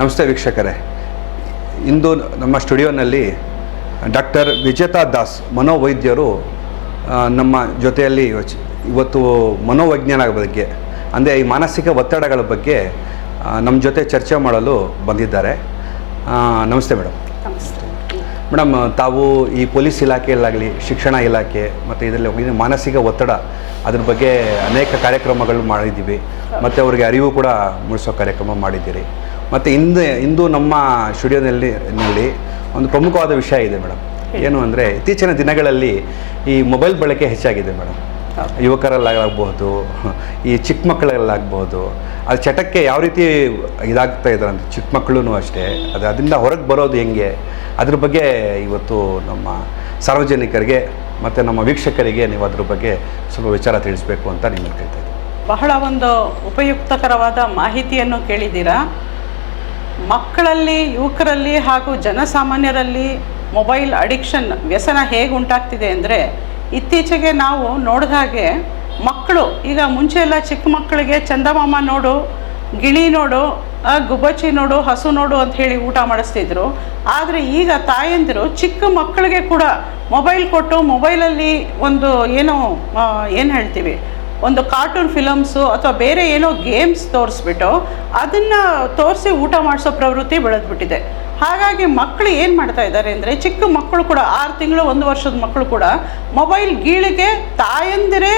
ನಮಸ್ತೆ ವೀಕ್ಷಕರೇ. ಇಂದು ನಮ್ಮ ಸ್ಟುಡಿಯೋನಲ್ಲಿ ಡಾಕ್ಟರ್ ವಿಜೇತಾ ದಾಸ್ ಮನೋವೈದ್ಯರು ನಮ್ಮ ಜೊತೆಯಲ್ಲಿ ಇವತ್ತು ಮನೋವಿಜ್ಞಾನ ಬಗ್ಗೆ ಅಂದರೆ ಈ ಮಾನಸಿಕ ಒತ್ತಡಗಳ ಬಗ್ಗೆ ನಮ್ಮ ಜೊತೆ ಚರ್ಚೆ ಮಾಡಲು ಬಂದಿದ್ದಾರೆ. ನಮಸ್ತೆ ಮೇಡಮ್. ಮೇಡಮ್ ತಾವು ಈ ಪೊಲೀಸ್ ಇಲಾಖೆಯಲ್ಲಾಗಲಿ ಶಿಕ್ಷಣ ಇಲಾಖೆ ಮತ್ತು ಇದರಲ್ಲಿ ಇದು ಮಾನಸಿಕ ಒತ್ತಡ ಅದ್ರ ಬಗ್ಗೆ ಅನೇಕ ಕಾರ್ಯಕ್ರಮಗಳು ಮಾಡಿದ್ದೀವಿ. ಮತ್ತು ಅವರಿಗೆ ಅರಿವು ಕೂಡ ಮೂಡಿಸೋ ಕಾರ್ಯಕ್ರಮ ಮಾಡಿದ್ದೀರಿ. ಮತ್ತು ಇಂದು ಇಂದು ನಮ್ಮ ಸ್ಟುಡಿಯೋನಲ್ಲಿ ನಲ್ಲಿ ಒಂದು ಪ್ರಮುಖವಾದ ವಿಷಯ ಇದೆ ಮೇಡಮ್ ಏನು ಅಂದರೆ ಇತ್ತೀಚಿನ ದಿನಗಳಲ್ಲಿ ಈ ಮೊಬೈಲ್ ಬಳಕೆ ಹೆಚ್ಚಾಗಿದೆ ಮೇಡಮ್ ಹೌದು. ಯುವಕರಲ್ಲಾಗಬಹುದು ಈ ಚಿಕ್ಕ ಮಕ್ಕಳಲ್ಲಾಗಬಹುದು ಅದು ಚಟಕ್ಕೆ ಯಾವ ರೀತಿ ಇದಾಗ್ತಾ ಇದ್ದಾರೆ ಅಂತ ಚಿಕ್ಕ ಮಕ್ಕಳು ಅಷ್ಟೇ ಅದು ಅದರಿಂದ ಹೊರಗೆ ಬರೋದು ಹೆಂಗೆ ಅದ್ರ ಬಗ್ಗೆ ಇವತ್ತು ನಮ್ಮ ಸಾರ್ವಜನಿಕರಿಗೆ ಮತ್ತು ನಮ್ಮ ವೀಕ್ಷಕರಿಗೆ ನೀವು ಅದ್ರ ಬಗ್ಗೆ ಸ್ವಲ್ಪ ವಿಚಾರ ತಿಳಿಸ್ಬೇಕು ಅಂತ ನಿಮ್ಮನ್ನು ಕೇಳ್ತಾ ಇದ್ದೀನಿ. ಬಹಳ ಒಂದು ಉಪಯುಕ್ತಕರವಾದ ಮಾಹಿತಿಯನ್ನು ಕೇಳಿದ್ದೀರಾ. ಮಕ್ಕಳಲ್ಲಿ, ಯುವಕರಲ್ಲಿ ಹಾಗೂ ಜನಸಾಮಾನ್ಯರಲ್ಲಿ ಮೊಬೈಲ್ ಅಡಿಕ್ಷನ್ ವ್ಯಸನ ಹೇಗೆ ಉಂಟಾಗ್ತಿದೆ ಅಂದರೆ, ಇತ್ತೀಚೆಗೆ ನಾವು ನೋಡಿದ ಹಾಗೆ ಮಕ್ಕಳು, ಈಗ ಮುಂಚೆ ಎಲ್ಲ ಚಿಕ್ಕ ಮಕ್ಕಳಿಗೆ ಚಂದಮಾಮ ನೋಡು ಗಿಳಿ ನೋಡು ಗುಬ್ಬಚ್ಚಿ ನೋಡು, ಹಸು ನೋಡು ಅಂತ ಹೇಳಿ ಊಟ ಮಾಡಿಸ್ತಿದ್ರು. ಆದರೆ ಈಗ ತಾಯಂದಿರು ಚಿಕ್ಕ ಮಕ್ಕಳಿಗೆ ಕೂಡ ಮೊಬೈಲ್ ಕೊಟ್ಟು ಮೊಬೈಲಲ್ಲಿ ಒಂದು ಏನು ಏನು ಹೇಳ್ತೀವಿ ಒಂದು ಕಾರ್ಟೂನ್ ಫಿಲಮ್ಸು ಅಥವಾ ಬೇರೆ ಏನೋ ಗೇಮ್ಸ್ ತೋರಿಸ್ಬಿಟ್ಟು ಅದನ್ನು ತೋರಿಸಿ ಊಟ ಮಾಡಿಸೋ ಪ್ರವೃತ್ತಿ ಬೆಳೆದ್ಬಿಟ್ಟಿದೆ. ಹಾಗಾಗಿ ಮಕ್ಕಳು ಏನು ಮಾಡ್ತಾ ಇದ್ದಾರೆ ಅಂದರೆ ಚಿಕ್ಕ ಮಕ್ಕಳು ಕೂಡ, ಆರು ತಿಂಗಳು ಒಂದು ವರ್ಷದ ಮಕ್ಕಳು ಕೂಡ ಮೊಬೈಲ್ ಗೀಳಿಗೆ ತಾಯಂದಿರೇ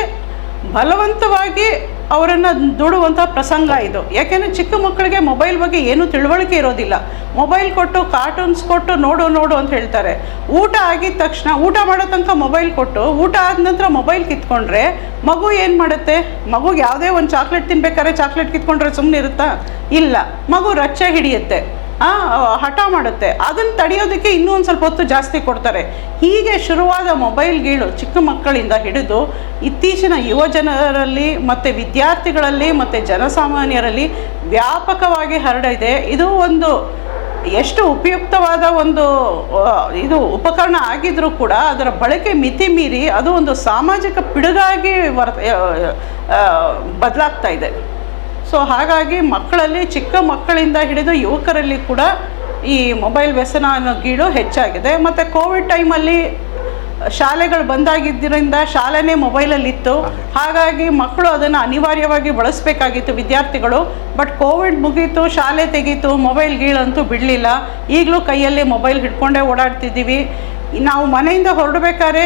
ಬಲವಂತವಾಗಿ ಅವರನ್ನು ದುಡುವಂಥ ಪ್ರಸಂಗ ಇದು. ಯಾಕೆಂದರೆ ಚಿಕ್ಕ ಮಕ್ಕಳಿಗೆ ಮೊಬೈಲ್ ಬಗ್ಗೆ ಏನೂ ತಿಳುವಳಿಕೆ ಇರೋದಿಲ್ಲ. ಮೊಬೈಲ್ ಕೊಟ್ಟು, ಕಾರ್ಟೂನ್ಸ್ ಕೊಟ್ಟು, ನೋಡು ನೋಡು ಅಂತ ಹೇಳ್ತಾರೆ. ಊಟ ಆಗಿದ ತಕ್ಷಣ, ಊಟ ಮಾಡೋ ತನಕ ಮೊಬೈಲ್ ಕೊಟ್ಟು, ಊಟ ಆದ ನಂತರ ಮೊಬೈಲ್ ಕಿತ್ಕೊಂಡ್ರೆ ಮಗು ಏನು ಮಾಡುತ್ತೆ? ಮಗುಗೆ ಯಾವುದೇ ಒಂದು ಚಾಕ್ಲೇಟ್ ತಿನ್ಬೇಕಾದ್ರೆ ಚಾಕ್ಲೇಟ್ ಕಿತ್ಕೊಂಡ್ರೆ ಸುಮ್ಮನೆ ಇರುತ್ತಾ ಇಲ್ಲ. ಮಗು ರಚ್ಚೆ ಹಿಡಿಯುತ್ತೆ. ಹಠ ಮಾಡುತ್ತೆ. ಅದನ್ನು ತಡೆಯೋದಕ್ಕೆ ಇನ್ನೂ ಒಂದು ಸ್ವಲ್ಪ ಹೊತ್ತು ಜಾಸ್ತಿ ಕೊಡ್ತಾರೆ. ಹೀಗೆ ಶುರುವಾದ ಮೊಬೈಲ್ ಗೀಳು ಚಿಕ್ಕ ಮಕ್ಕಳಿಂದ ಹಿಡಿದು ಇತ್ತೀಚಿನ ಯುವ ಜನರಲ್ಲಿ ಮತ್ತು ವಿದ್ಯಾರ್ಥಿಗಳಲ್ಲಿ ಮತ್ತು ಜನಸಾಮಾನ್ಯರಲ್ಲಿ ವ್ಯಾಪಕವಾಗಿ ಹರಡಿದೆ. ಇದು ಒಂದು, ಎಷ್ಟು ಉಪಯುಕ್ತವಾದ ಒಂದು ಇದು ಉಪಕರಣ ಆಗಿದ್ರೂ ಕೂಡ ಅದರ ಬಳಕೆ ಮಿತಿ ಮೀರಿ ಅದು ಒಂದು ಸಾಮಾಜಿಕ ಪಿಡುಗಾಗಿ ವರ್ ಬದಲಾಗ್ತಾ ಇದೆ. ಸೊ ಹಾಗಾಗಿ ಮಕ್ಕಳಲ್ಲಿ, ಚಿಕ್ಕ ಮಕ್ಕಳಿಂದ ಹಿಡಿದು ಯುವಕರಲ್ಲಿ ಕೂಡ ಈ ಮೊಬೈಲ್ ವ್ಯಸನ ಅನ್ನೋ ಗೀಳು ಹೆಚ್ಚಾಗಿದೆ. ಮತ್ತು ಕೋವಿಡ್ ಟೈಮಲ್ಲಿ ಶಾಲೆಗಳು ಬಂದಾಗಿದ್ದರಿಂದ ಶಾಲೆನೇ ಮೊಬೈಲಲ್ಲಿತ್ತು ಹಾಗಾಗಿ ಮಕ್ಕಳು ಅದನ್ನು ಅನಿವಾರ್ಯವಾಗಿ ಬಳಸಬೇಕಾಗಿತ್ತು ವಿದ್ಯಾರ್ಥಿಗಳು. ಬಟ್ ಕೋವಿಡ್ ಮುಗೀತು, ಶಾಲೆ ತೆಗೀತು ಮೊಬೈಲ್ ಗೀಳಂತೂ ಬಿಡಲಿಲ್ಲ. ಈಗಲೂ ಕೈಯಲ್ಲಿ ಮೊಬೈಲ್ ಹಿಡ್ಕೊಂಡೇ ಓಡಾಡ್ತಿದ್ದೀವಿ. ನಾವು ಮನೆಯಿಂದ ಹೊರಡಬೇಕಾದ್ರೆ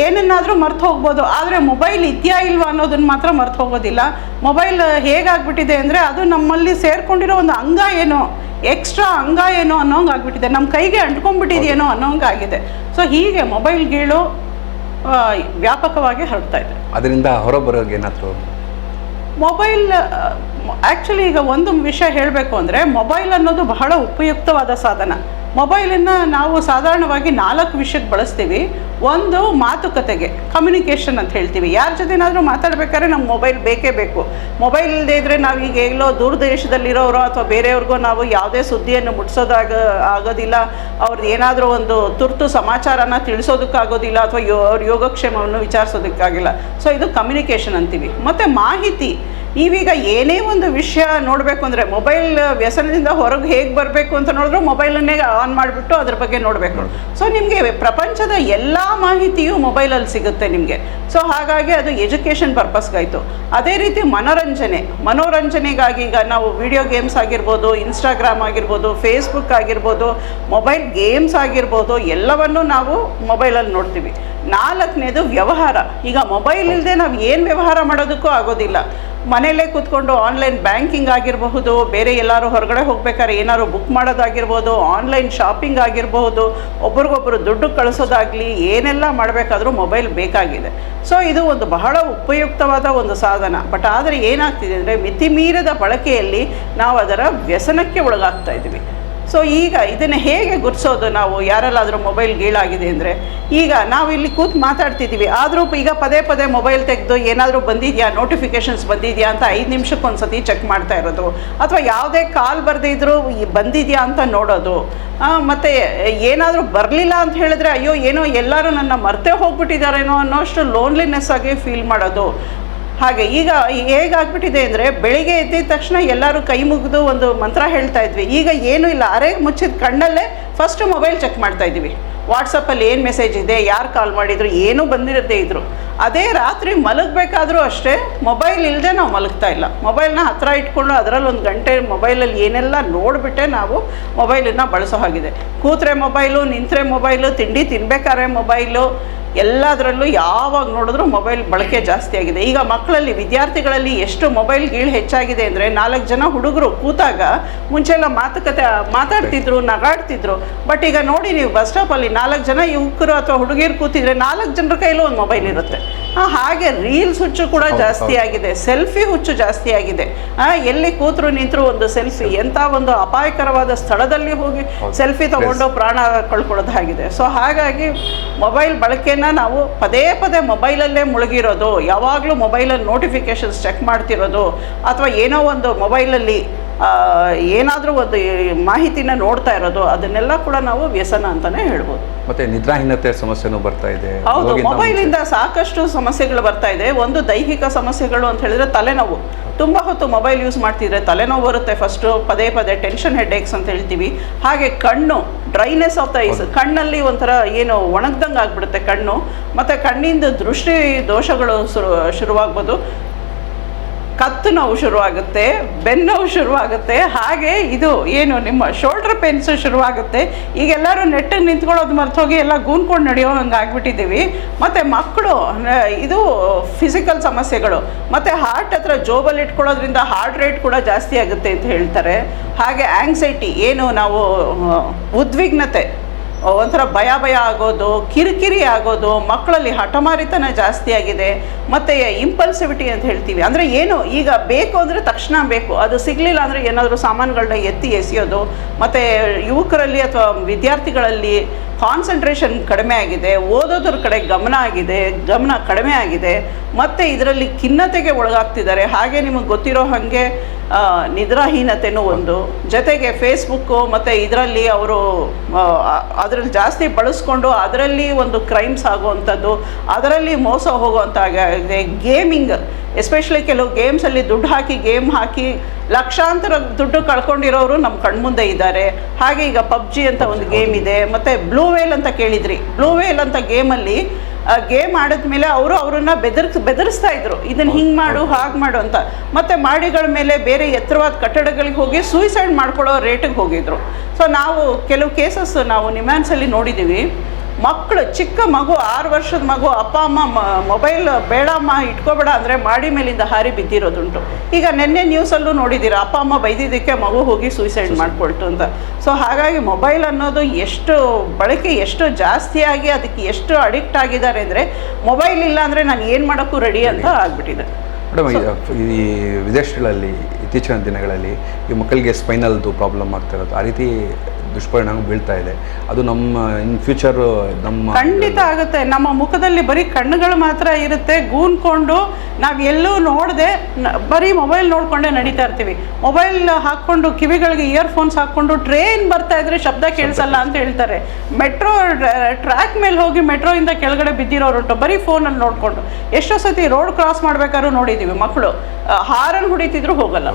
ಏನನ್ನಾದರೂ ಮರ್ತು ಹೋಗ್ಬೋದು. ಆದರೆ ಮೊಬೈಲ್ ಇದೆಯಾ ಇಲ್ವಾ ಅನ್ನೋದನ್ನು ಮಾತ್ರ ಮರ್ತು ಹೋಗೋದಿಲ್ಲ. ಮೊಬೈಲ್ ಹೇಗಾಗ್ಬಿಟ್ಟಿದೆ ಅಂದರೆ ಅದು ನಮ್ಮಲ್ಲಿ ಸೇರ್ಕೊಂಡಿರೋ ಒಂದು ಅಂಗ ಏನೋ ಎಕ್ಸ್ಟ್ರಾ ಅಂಗ ಏನೋ ಅನ್ನೋಂಗೆ ಆಗ್ಬಿಟ್ಟಿದೆ ನಮ್ಮ ಕೈಗೆ ಅಂಟ್ಕೊಂಡ್ಬಿಟ್ಟಿದೆಯೇನೋ ಅನ್ನೋಂಗೆ ಆಗಿದೆ ಸೊ ಹೀಗೆ ಮೊಬೈಲ್ ಗೀಳು ವ್ಯಾಪಕವಾಗಿ ಹರಡ್ತಾ ಇದೆ. ಅದರಿಂದ ಹೊರಬರೋಗೆ ಏನಾದರೂ? ಮೊಬೈಲ್ ಆ್ಯಕ್ಚುಲಿ ಈಗ ಒಂದು ವಿಷಯ ಹೇಳಬೇಕು ಅಂದರೆ ಮೊಬೈಲ್ ಅನ್ನೋದು ಬಹಳ ಉಪಯುಕ್ತವಾದ ಸಾಧನ. ಮೊಬೈಲನ್ನು ನಾವು ಸಾಧಾರಣವಾಗಿ ನಾಲ್ಕು ವಿಷಯಕ್ಕೆ ಬಳಸ್ತೀವಿ. ಒಂದು ಮಾತುಕತೆಗೆ ಕಮ್ಯುನಿಕೇಷನ್ ಅಂತ ಹೇಳ್ತೀವಿ. ಯಾರ ಜೊತೆನಾದರೂ ಮಾತಾಡ್ಬೇಕಾದ್ರೆ ನಮ್ಗೆ ಮೊಬೈಲ್ ಬೇಕೇ ಬೇಕು. ಮೊಬೈಲ್ ಇಲ್ಲದೇ ಇದ್ದರೆ ನಾವು ಈಗ ಎಲ್ಲೋ ದೂರ ದೇಶದಲ್ಲಿರೋರು ಅಥವಾ ಬೇರೆಯವ್ರಿಗೂ ನಾವು ಯಾವುದೇ ಸುದ್ದಿಯನ್ನು ಮುಟ್ಸೋದಾಗ ಆಗೋದಿಲ್ಲ. ಅವ್ರದ್ದು ಏನಾದರೂ ಒಂದು ತುರ್ತು ಸಮಾಚಾರನ ತಿಳಿಸೋದಕ್ಕಾಗೋದಿಲ್ಲ ಅಥವಾ ಯೋ, ಅವ್ರ ಯೋಗಕ್ಷೇಮವನ್ನು ವಿಚಾರಿಸೋದಕ್ಕಾಗಿಲ್ಲ. ಸೊ ಇದು ಕಮ್ಯುನಿಕೇಷನ್ ಅಂತೀವಿ. ಮತ್ತು ಮಾಹಿತಿ. ನೀವೀಗ ಏನೇ ಒಂದು ವಿಷಯ ನೋಡಬೇಕು ಅಂದರೆ ಮೊಬೈಲ್ ವ್ಯಸನದಿಂದ ಹೊರಗೆ ಹೇಗೆ ಬರಬೇಕು ಅಂತ ನೋಡಿದ್ರು ಮೊಬೈಲನ್ನೇ ಆನ್ ಮಾಡಿಬಿಟ್ಟು ಅದ್ರ ಬಗ್ಗೆ ನೋಡಬೇಕು. ಸೊ ನಿಮಗೆ ಪ್ರಪಂಚದ ಎಲ್ಲ ಮಾಹಿತಿಯು ಮೊಬೈಲಲ್ಲಿ ಸಿಗುತ್ತೆ ನಿಮಗೆ. ಸೊ ಹಾಗಾಗಿ ಅದು ಎಜುಕೇಷನ್ ಪರ್ಪಸ್ಗಾಯಿತು. ಅದೇ ರೀತಿ ಮನೋರಂಜನೆ. ಮನೋರಂಜನೆಗಾಗಿ ಈಗ ನಾವು ವಿಡಿಯೋ ಗೇಮ್ಸ್ ಆಗಿರ್ಬೋದು, ಇನ್ಸ್ಟಾಗ್ರಾಮ್ ಆಗಿರ್ಬೋದು, ಫೇಸ್ಬುಕ್ ಆಗಿರ್ಬೋದು, ಮೊಬೈಲ್ ಗೇಮ್ಸ್ ಆಗಿರ್ಬೋದು, ಎಲ್ಲವನ್ನು ನಾವು ಮೊಬೈಲಲ್ಲಿ ನೋಡ್ತೀವಿ. ನಾಲ್ಕನೇದು ವ್ಯವಹಾರ. ಈಗ ಮೊಬೈಲ್ ಇಲ್ಲದೆ ನಾವು ಏನು ವ್ಯವಹಾರ ಮಾಡೋದಕ್ಕೂ ಆಗೋದಿಲ್ಲ. ಮನೆಯಲ್ಲೇ ಕೂತ್ಕೊಂಡು ಆನ್ಲೈನ್ ಬ್ಯಾಂಕಿಂಗ್ ಆಗಿರಬಹುದು, ಬೇರೆ ಎಲ್ಲರೂ ಹೊರಗಡೆ ಹೋಗ್ಬೇಕಾದ್ರೆ ಏನಾದ್ರು ಬುಕ್ ಮಾಡೋದಾಗಿರ್ಬೋದು ಆನ್ಲೈನ್ ಶಾಪಿಂಗ್ ಆಗಿರಬಹುದು ಒಬ್ರಿಗೊಬ್ಬರು ದುಡ್ಡು ಕಳಿಸೋದಾಗಲಿ ಏನೆಲ್ಲ ಮಾಡಬೇಕಾದ್ರೂ ಮೊಬೈಲ್ ಬೇಕಾಗಿದೆ. ಸೊ ಇದು ಒಂದು ಬಹಳ ಉಪಯುಕ್ತವಾದ ಒಂದು ಸಾಧನ. ಬಟ್ ಆದರೆ ಏನಾಗ್ತಿದೆ ಅಂದರೆ ಮಿತಿ ಮೀರಿದ ಬಳಕೆಯಲ್ಲಿ ನಾವು ಅದರ ವ್ಯಸನಕ್ಕೆ ಒಳಗಾಗ್ತಾ ಇದ್ದೀವಿ. ಸೊ ಈಗ ಇದನ್ನು ಹೇಗೆ ಗುರ್ಸೋದು ನಾವು? ಯಾರಲ್ಲಾದರೂ ಮೊಬೈಲ್ ಗೀಳಾಗಿದೆ ಅಂದರೆ? ಈಗ ನಾವು ಇಲ್ಲಿ ಕೂತು ಮಾತಾಡ್ತಿದ್ದೀವಿ ಆದರೂ ಈಗ ಪದೇ ಪದೇ ಮೊಬೈಲ್ ತೆಗೆದು ಏನಾದರೂ ಬಂದಿದೆಯಾ? ನೋಟಿಫಿಕೇಷನ್ಸ್ ಬಂದಿದೆಯಾ ಅಂತ ಐದು ನಿಮಿಷಕ್ಕೆ ಒಂದು ಸತಿ ಚೆಕ್ ಮಾಡ್ತಾ ಇರೋದು. ಅಥವಾ ಯಾವುದೇ ಕಾಲ್ ಬರೆದಿದ್ರು ಬಂದಿದೆಯಾ ಅಂತ ನೋಡೋದು. ಮತ್ತು ಏನಾದರೂ ಬರಲಿಲ್ಲ ಅಂತ ಹೇಳಿದ್ರೆ, ಅಯ್ಯೋ, ಏನೋ ಎಲ್ಲರೂ ನನ್ನ ಮರ್ತೇ ಹೋಗ್ಬಿಟ್ಟಿದ್ದಾರೇನೋ ಅನ್ನೋಷ್ಟು ಲೋನ್ಲಿನೆಸ್ ಆಗಿ ಫೀಲ್ ಮಾಡೋದು. ಹಾಗೆ ಈಗ ಹೇಗಾಗ್ಬಿಟ್ಟಿದೆ ಅಂದರೆ ಬೆಳಿಗ್ಗೆ ಎದ್ದಿದ ತಕ್ಷಣ ಎಲ್ಲರೂ ಕೈ ಮುಗಿದು ಒಂದು ಮಂತ್ರ ಹೇಳ್ತಾ ಇದ್ವಿ. ಈಗ ಏನೂ ಇಲ್ಲ. ಅರೆ ಮುಚ್ಚಿದ ಕಣ್ಣಲ್ಲೇ ಫಸ್ಟ್ ಮೊಬೈಲ್ ಚೆಕ್ ಮಾಡ್ತಾ ಇದ್ದೀವಿ. ವಾಟ್ಸಪ್ಪಲ್ಲಿ ಏನು ಮೆಸೇಜ್ ಇದೆ, ಯಾರು ಕಾಲ್ ಮಾಡಿದ್ರು, ಏನೂ ಬಂದಿರದೇ ಇದ್ರು. ಅದೇ ರಾತ್ರಿ ಮಲಗಬೇಕಾದ್ರೂ ಅಷ್ಟೇ ಮೊಬೈಲ್ ಇಲ್ಲದೆ ನಾವು ಮಲಗ್ತಾ ಇಲ್ಲ. ಮೊಬೈಲ್ನ ಹತ್ರ ಇಟ್ಕೊಂಡು ಅದರಲ್ಲಿ ಒಂದು ಗಂಟೆ ಮೊಬೈಲಲ್ಲಿ ಏನೆಲ್ಲ ನೋಡಿಬಿಟ್ಟೆ ನಾವು ಮೊಬೈಲನ್ನು ಬಳಸೋ ಹಾಗಿದೆ. ಕೂತ್ರೆ ಮೊಬೈಲು ನಿಂತರೆ ಮೊಬೈಲು ತಿಂಡಿ ತಿನ್ಬೇಕಾದ್ರೆ ಮೊಬೈಲು ಎಲ್ಲದರಲ್ಲೂ ಯಾವಾಗ ನೋಡಿದ್ರೂ ಮೊಬೈಲ್ ಬಳಕೆ ಜಾಸ್ತಿ ಆಗಿದೆ. ಈಗ ಮಕ್ಕಳಲ್ಲಿ, ವಿದ್ಯಾರ್ಥಿಗಳಲ್ಲಿ ಎಷ್ಟು ಮೊಬೈಲ್ ಗೀಳು ಹೆಚ್ಚಾಗಿದೆ ಅಂದರೆ ನಾಲ್ಕು ಜನ ಹುಡುಗರು ಕೂತಾಗ ಮುಂಚೆಲ್ಲ ಮಾತುಕತೆ, ಮಾತಾಡ್ತಿದ್ರು, ನಗಾಡ್ತಿದ್ರು. ಬಟ್ ಈಗ ನೋಡಿ ನೀವು ಬಸ್ ಸ್ಟಾಪಲ್ಲಿ ನಾಲ್ಕು ಜನ ಯುವಕರು ಅಥವಾ ಹುಡುಗಿರು ಕೂತಿದ್ರೆ ನಾಲ್ಕು ಜನರ ಕೈಲೂ ಒಂದು ಮೊಬೈಲ್ ಇರುತ್ತೆ. ಹಾಗೆ ರೀಲ್ಸ್ ಹುಚ್ಚು ಕೂಡ ಜಾಸ್ತಿ ಆಗಿದೆ. ಸೆಲ್ಫಿ ಹುಚ್ಚು ಜಾಸ್ತಿ ಆಗಿದೆ. ಎಲ್ಲಿ ಕೂತರು ನಿಂತರು ಒಂದು ಸೆಲ್ಫಿ ಎಂಥ ಒಂದು ಅಪಾಯಕರವಾದ ಸ್ಥಳದಲ್ಲಿ ಹೋಗಿ ಸೆಲ್ಫಿ ತಗೊಂಡು ಪ್ರಾಣ ಕಳ್ಕೊಳ್ಳೋದಾಗಿದೆ. ಸೊ ಹಾಗಾಗಿ ಮೊಬೈಲ್ ಬಳಕೆನ ನಾವು ಪದೇ ಪದೇ ಮೊಬೈಲಲ್ಲೇ ಮುಳುಗಿರೋದು ಯಾವಾಗಲೂ ಮೊಬೈಲಲ್ಲಿ ನೋಟಿಫಿಕೇಶನ್ಸ್ ಚೆಕ್ ಮಾಡ್ತಿರೋದು ಅಥವಾ ಏನೋ ಒಂದು ಮೊಬೈಲಲ್ಲಿ ಏನಾದರೂ ಒಂದು ಮಾಹಿತಿನ ನೋಡ್ತಾ ಇರೋದು ಅದನ್ನೆಲ್ಲ ಕೂಡ ನಾವು ವ್ಯಸನ ಅಂತಾನೆ ಹೇಳ್ಬೋದು. ಮತ್ತೆ ನಿದ್ರಾಹೀನತೆ ಸಮಸ್ಯೆನೂ ಬರ್ತಾ ಇದೆ. ಹೌದು ಮೊಬೈಲ್ ಮೊಬೈಲಿಂದ ಸಾಕಷ್ಟು ಸಮಸ್ಯೆಗಳು ಬರ್ತಾ ಇದೆ. ಒಂದು ದೈಹಿಕ ಸಮಸ್ಯೆಗಳು ಅಂತ ಹೇಳಿದ್ರೆ ತಲೆನೋವು. ತುಂಬ ಹೊತ್ತು ಮೊಬೈಲ್ ಯೂಸ್ ಮಾಡ್ತಿದ್ರೆ ತಲೆನೋವು ಬರುತ್ತೆ ಫಸ್ಟು ಪದೇ ಪದೇ ಟೆನ್ಷನ್ ಹೆಡ್ ಏಕ್ಸ್ ಅಂತ ಹೇಳ್ತೀವಿ. ಹಾಗೆ ಕಣ್ಣು ಡ್ರೈನೆಸ್ ಆಫ್ ದ ಐಸ್ ಕಣ್ಣಲ್ಲಿ ಒಂಥರ ಏನು ಒಣಗ್ದಂಗೆ ಆಗ್ಬಿಡುತ್ತೆ ಕಣ್ಣು. ಮತ್ತು ಕಣ್ಣಿಂದ ದೃಷ್ಟಿ ದೋಷಗಳು ಶುರು ಶುರುವಾಗ್ಬೋದು. ಕತ್ತು ನೋವು ಶುರುವಾಗುತ್ತೆ, ಬೆನ್ನೋವು ಶುರುವಾಗುತ್ತೆ. ಹಾಗೆ ಇದು ಏನು ನಿಮ್ಮ ಶೋಲ್ಡರ್ ಪೇನ್ಸ್ ಶುರುವಾಗುತ್ತೆ. ಈಗೆಲ್ಲರೂ ನೆಟ್ಟಿಗೆ ನಿಂತ್ಕೊಳ್ಳೋದು ಮರ್ತು ಹೋಗಿ ಎಲ್ಲ ಗೂನ್ಕೊಂಡು ನಡೆಯೋ ಹಂಗೆ ಆಗಿಬಿಟ್ಟಿದ್ದೀವಿ. ಮತ್ತು ಮಕ್ಕಳು ಇದು ಫಿಸಿಕಲ್ ಸಮಸ್ಯೆಗಳು. ಮತ್ತು ಹಾರ್ಟ್ ಹತ್ರ ಜೋಬಲ್ಲಿ ಇಟ್ಕೊಳ್ಳೋದ್ರಿಂದ ಹಾರ್ಟ್ ರೇಟ್ ಕೂಡ ಜಾಸ್ತಿ ಆಗುತ್ತೆ ಅಂತ ಹೇಳ್ತಾರೆ. ಹಾಗೆ ಆ್ಯಂಗ್ಸೈಟಿ ಏನು ನಾವು ಉದ್ವಿಗ್ನತೆ ಒಂಥರ ಭಯ ಭಯ ಆಗೋದು, ಕಿರಿಕಿರಿ ಆಗೋದು, ಮಕ್ಕಳಲ್ಲಿ ಹಠಮಾರಿತನ ಜಾಸ್ತಿ ಆಗಿದೆ, ಮತ್ತು ಇಂಪಲ್ಸಿವಿಟಿ ಅಂತ ಹೇಳ್ತೀವಿ. ಅಂದರೆ ಏನು? ಈಗ ಬೇಕು ಅಂದರೆ ತಕ್ಷಣ ಬೇಕು. ಅದು ಸಿಗಲಿಲ್ಲ ಅಂದರೆ ಏನಾದರೂ ಸಾಮಾನುಗಳನ್ನ ಎತ್ತಿ ಎಸೆಯೋದು, ಮತ್ತು ಯುವಕರಲ್ಲಿ ಅಥವಾ ವಿದ್ಯಾರ್ಥಿಗಳಲ್ಲಿ ಕಾನ್ಸಂಟ್ರೇಷನ್ ಕಡಿಮೆ ಆಗಿದೆ, ಓದೋದ್ರ ಕಡೆ ಗಮನ ಆಗಿದೆ, ಗಮನ ಕಡಿಮೆ ಆಗಿದೆ, ಮತ್ತು ಇದರಲ್ಲಿ ಖಿನ್ನತೆಗೆ ಒಳಗಾಗ್ತಿದ್ದಾರೆ. ಹಾಗೆ ನಿಮಗೆ ಗೊತ್ತಿರೋ ಹಾಗೆ ನಿದ್ರಾಹೀನತೆನೂ ಒಂದು. ಜೊತೆಗೆ ಫೇಸ್ಬುಕ್ಕು ಮತ್ತು ಇದರಲ್ಲಿ ಅವರು ಅದರಲ್ಲಿ ಜಾಸ್ತಿ ಬಳಸ್ಕೊಂಡು ಅದರಲ್ಲಿ ಒಂದು ಕ್ರೈಮ್ಸ್ ಆಗುವಂಥದ್ದು ಅದರಲ್ಲಿ ಮೋಸ ಹೋಗುವಂಥ ಗೇಮಿಂಗ್ ಎಸ್ಪೆಷಲಿ ಕೆಲವು ಗೇಮ್ಸಲ್ಲಿ ದುಡ್ಡು ಹಾಕಿ ಗೇಮ್ ಹಾಕಿ ಲಕ್ಷಾಂತರ ದುಡ್ಡು ಕಳ್ಕೊಂಡಿರೋರು ನಮ್ಮ ಕಣ್ಮುಂದೆ ಇದ್ದಾರೆ. ಹಾಗೆ ಈಗ ಪಬ್ಜಿ ಅಂತ ಒಂದು ಗೇಮ್ ಇದೆ ಮತ್ತು ಬ್ಲೂ ವೇಲ್ ಅಂತ ಕೇಳಿದ್ರಿ. ಬ್ಲೂ ವೇಲ್ ಅಂತ ಗೇಮಲ್ಲಿ ಗೇಮ್ ಆಡಿದ್ಮೇಲೆ ಅವರು ಅವರನ್ನ ಬೆದರ್ಸ್ ಬೆದರಿಸ್ತಾ ಇದ್ರು. ಇದನ್ನು ಹಿಂಗೆ ಮಾಡು ಹಾಗೆ ಮಾಡು ಅಂತ. ಮತ್ತು ಮಾಡಿಗಳ ಮೇಲೆ ಬೇರೆ ಎತ್ತರವಾದ ಕಟ್ಟಡಗಳಿಗೆ ಹೋಗಿ ಸೂಯಿಸೈಡ್ ಮಾಡ್ಕೊಳ್ಳೋ ರೇಟಿಗೆ ಹೋಗಿದ್ರು. ಸೊ ನಾವು ಕೆಲವು ಕೇಸಸ್ ನಾವು ನಿಮ್ಯಾನ್ಸಲ್ಲಿ ನೋಡಿದ್ದೀವಿ ಮಕ್ಕಳು ಚಿಕ್ಕ ಮಗು ಆರು ವರ್ಷದ ಮಗು ಅಪ್ಪ ಅಮ್ಮ ಮೊಬೈಲ್ ಬೇಡಮ್ಮ ಇಟ್ಕೋಬೇಡ ಅಂದರೆ ಮಾಡಿ ಮೇಲಿಂದ ಹಾರಿ ಬಿದ್ದಿರೋದುಂಟು. ಈಗ ನಿನ್ನೆ ನ್ಯೂಸಲ್ಲೂ ನೋಡಿದ್ದೀರ ಅಪ್ಪ ಅಮ್ಮ ಬೈದಿದ್ದಕ್ಕೆ ಮಗು ಹೋಗಿ ಸೂಯಿಸೈಡ್ ಮಾಡ್ಕೊಳ್ತು ಅಂತ. ಸೊ ಹಾಗಾಗಿ ಮೊಬೈಲ್ ಅನ್ನೋದು ಎಷ್ಟು ಬಳಕೆ ಎಷ್ಟು ಜಾಸ್ತಿಯಾಗಿ ಅದಕ್ಕೆ ಎಷ್ಟು ಅಡಿಕ್ಟ್ ಆಗಿದ್ದಾರೆ ಅಂದರೆ ಮೊಬೈಲ್ ಇಲ್ಲ ಅಂದರೆ ನಾನು ಏನು ಮಾಡೋಕ್ಕೂ ರೆಡಿ ಅಂತ ಆಗ್ಬಿಟ್ಟಿದೆ. ಮೇಡಮ್ ಈ ವಿದೇಶಗಳಲ್ಲಿ ಇತ್ತೀಚಿನ ದಿನಗಳಲ್ಲಿ ಈ ಮಕ್ಕಳಿಗೆ ಸ್ಪೈನಲ್ದು ಪ್ರಾಬ್ಲಮ್ ಆಗ್ತಾ ಇರೋದು. ಆ ರೀತಿ ದುಷ್ಪರಿಣಾಮ ಬೀಳ್ತಾ ಇದೆ. ಅದು ನಮ್ಮ, ಇನ್ ಫ್ಯೂಚರ್ ನಮ್ಮ ಖಂಡಿತ ಆಗುತ್ತೆ. ನಮ್ಮ ಮುಖದಲ್ಲಿ ಬರೀ ಕಣ್ಣುಗಳು ಮಾತ್ರ ಇರುತ್ತೆ. ಗೂನ್ಕೊಂಡು ನಾವು ಎಲ್ಲೂ ನೋಡದೆ ಬರೀ ಮೊಬೈಲ್ ನೋಡಿಕೊಂಡೇ ನಡೀತಾ ಇರ್ತೀವಿ. ಮೊಬೈಲ್ ಹಾಕ್ಕೊಂಡು ಕಿವಿಗಳಿಗೆ ಇಯರ್ಫೋನ್ಸ್ ಹಾಕ್ಕೊಂಡು ಟ್ರೈನ್ ಬರ್ತಾ ಇದ್ರೆ ಶಬ್ದ ಕೇಳಿಸಲ್ಲ ಅಂತ ಹೇಳ್ತಾರೆ. ಮೆಟ್ರೋ ಟ್ರ್ಯಾಕ್ ಮೇಲೆ ಹೋಗಿ ಮೆಟ್ರೋಯಿಂದ ಕೆಳಗಡೆ ಬಿದ್ದಿರೋರುಂಟು ಬರೀ ಫೋನಲ್ಲಿ ನೋಡಿಕೊಂಡು. ಎಷ್ಟೋ ಸತಿ ರೋಡ್ ಕ್ರಾಸ್ ಮಾಡ್ಬೇಕಾದ್ರೂ ನೋಡಿದ್ದೀವಿ ಮಕ್ಕಳು. ಹಾರನ್ ಹೊಡಿತಿದ್ರು ಹೋಗಲ್ಲ.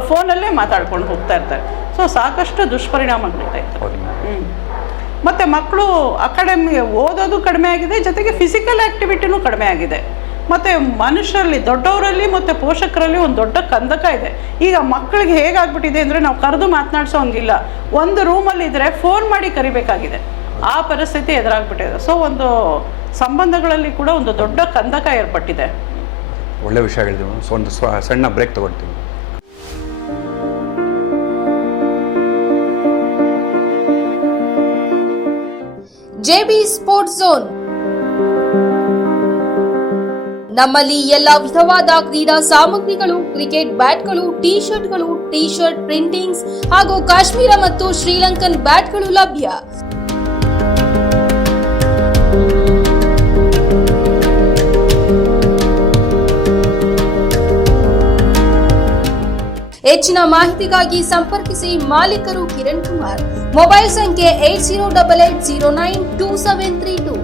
ಫೋನಲ್ಲೇ ಮಾತಾಡ್ಕೊಂಡು ಹೋಗ್ತಾ ಇರ್ತಾರೆ. ಸೊ ಸಾಕಷ್ಟು ದುಷ್ಪರಿಣಾಮಗಳಿದೆ ಬೀಳ್ತಾ ಇತ್ತು. ಹ್ಮ್. ಮತ್ತೆ ಮಕ್ಕಳು ಅಕಾಡೆಮಿ ಓದೋದು ಕಡಿಮೆ ಆಗಿದೆ ಜೊತೆಗೆ ಫಿಸಿಕಲ್ ಆ್ಯಕ್ಟಿವಿಟಿನೂ ಕಡಿಮೆ ಆಗಿದೆ. ಮತ್ತು ಮನುಷ್ಯರಲ್ಲಿ ದೊಡ್ಡವರಲ್ಲಿ ಮತ್ತು ಪೋಷಕರಲ್ಲಿ ಒಂದು ದೊಡ್ಡ ಕಂದಕ ಇದೆ. ಈಗ ಮಕ್ಕಳಿಗೆ ಹೇಗಾಗ್ಬಿಟ್ಟಿದೆ ಅಂದರೆ ನಾವು ಕರೆದು ಮಾತನಾಡ್ಸೋ ಹಂಗಿಲ್ಲ ಒಂದು ರೂಮಲ್ಲಿದ್ದರೆ ಫೋನ್ ಮಾಡಿ ಕರಿಬೇಕಾಗಿದೆ. ಆ ಪರಿಸ್ಥಿತಿ ಎದುರಾಗ್ಬಿಟ್ಟಿದೆ. ಸೊ ಒಂದು ಸಂಬಂಧಗಳಲ್ಲಿ ಕೂಡ ಒಂದು ದೊಡ್ಡ ಕಂದಕ ಏರ್ಪಟ್ಟಿದೆ. ಒಳ್ಳೆ ವಿಷಯ ಹೇಳಿದ್ರು ಸೊ ಒಂದು ಸ್ವ- ಸಣ್ಣ ಬ್ರೇಕ್ ತಗೊಳ್ತೀವಿ ಜೆಬಿ ಸ್ಪೋರ್ಟ್ಸ್ ಝೋನ್. ನಮ್ಮಲ್ಲಿ ಎಲ್ಲ ವಿಧವಾದ ಕ್ರೀಡಾ ಸಾಮಗ್ರಿಗಳು, ಕ್ರಿಕೆಟ್ ಬ್ಯಾಟ್ಗಳು ಟಿ ಶರ್ಟ್ಗಳು ಟಿ ಶರ್ಟ್ ಪ್ರಿಂಟಿಂಗ್ಸ್ ಹಾಗೂ ಕಾಶ್ಮೀರ ಮತ್ತು ಶ್ರೀಲಂಕನ್ ಬ್ಯಾಟ್ಗಳು ಲಭ್ಯ. ಹೆಚ್ಚಿನ ಮಾಹಿತಿಗಾಗಿ ಸಂಪರ್ಕಿಸಿ ಮಾಲೀಕರು ಕಿರಣ್ ಕುಮಾರ್. ಮೊಬೈಲ್ ಸಂಖ್ಯೆ eight zero double eight zero nine two seven three two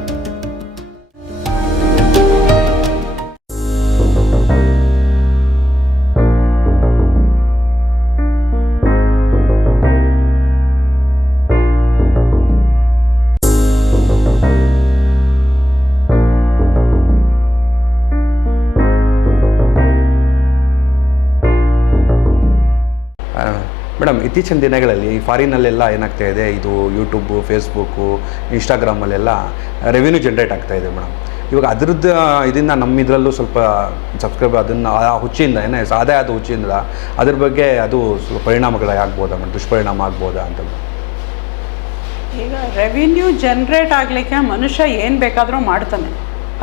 ಇತ್ತೀಚಿನ ದಿನಗಳಲ್ಲಿ ಫಾರಿನಲ್ಲೆಲ್ಲ ಏನಾಗ್ತಾ ಇದೆ, ಇದು ಯೂಟ್ಯೂಬು ಫೇಸ್ಬುಕ್ಕು ಇನ್ಸ್ಟಾಗ್ರಾಮಲ್ಲೆಲ್ಲ ರೆವಿನ್ಯೂ ಜನ್ರೇಟ್ ಆಗ್ತಾ ಇದೆ ಮೇಡಮ್. ಇವಾಗ ಅದ್ರದ್ದು ಇದರಿಂದ ನಮ್ಮ ಇದರಲ್ಲೂ ಸ್ವಲ್ಪ ಸಬ್ಸ್ಕ್ರೈಬ್ ಅದನ್ನು ಆ ಹುಚ್ಚಿಂದ ಏನೇ ಆದಾಯದ ಹುಚ್ಚಿಂದ ಅದ್ರ ಬಗ್ಗೆ ಅದು ಸ್ವಲ್ಪ ಪರಿಣಾಮಗಳೇ ಆಗ್ಬೋದಾ ಮೇಡಮ್? ದುಷ್ಪರಿಣಾಮ ಆಗ್ಬೋದಾ ಅಂತ. ಈಗ ರೆವಿನ್ಯೂ ಜನ್ರೇಟ್ ಆಗಲಿಕ್ಕೆ ಮನುಷ್ಯ ಏನು ಬೇಕಾದರೂ ಮಾಡ್ತಾನೆ,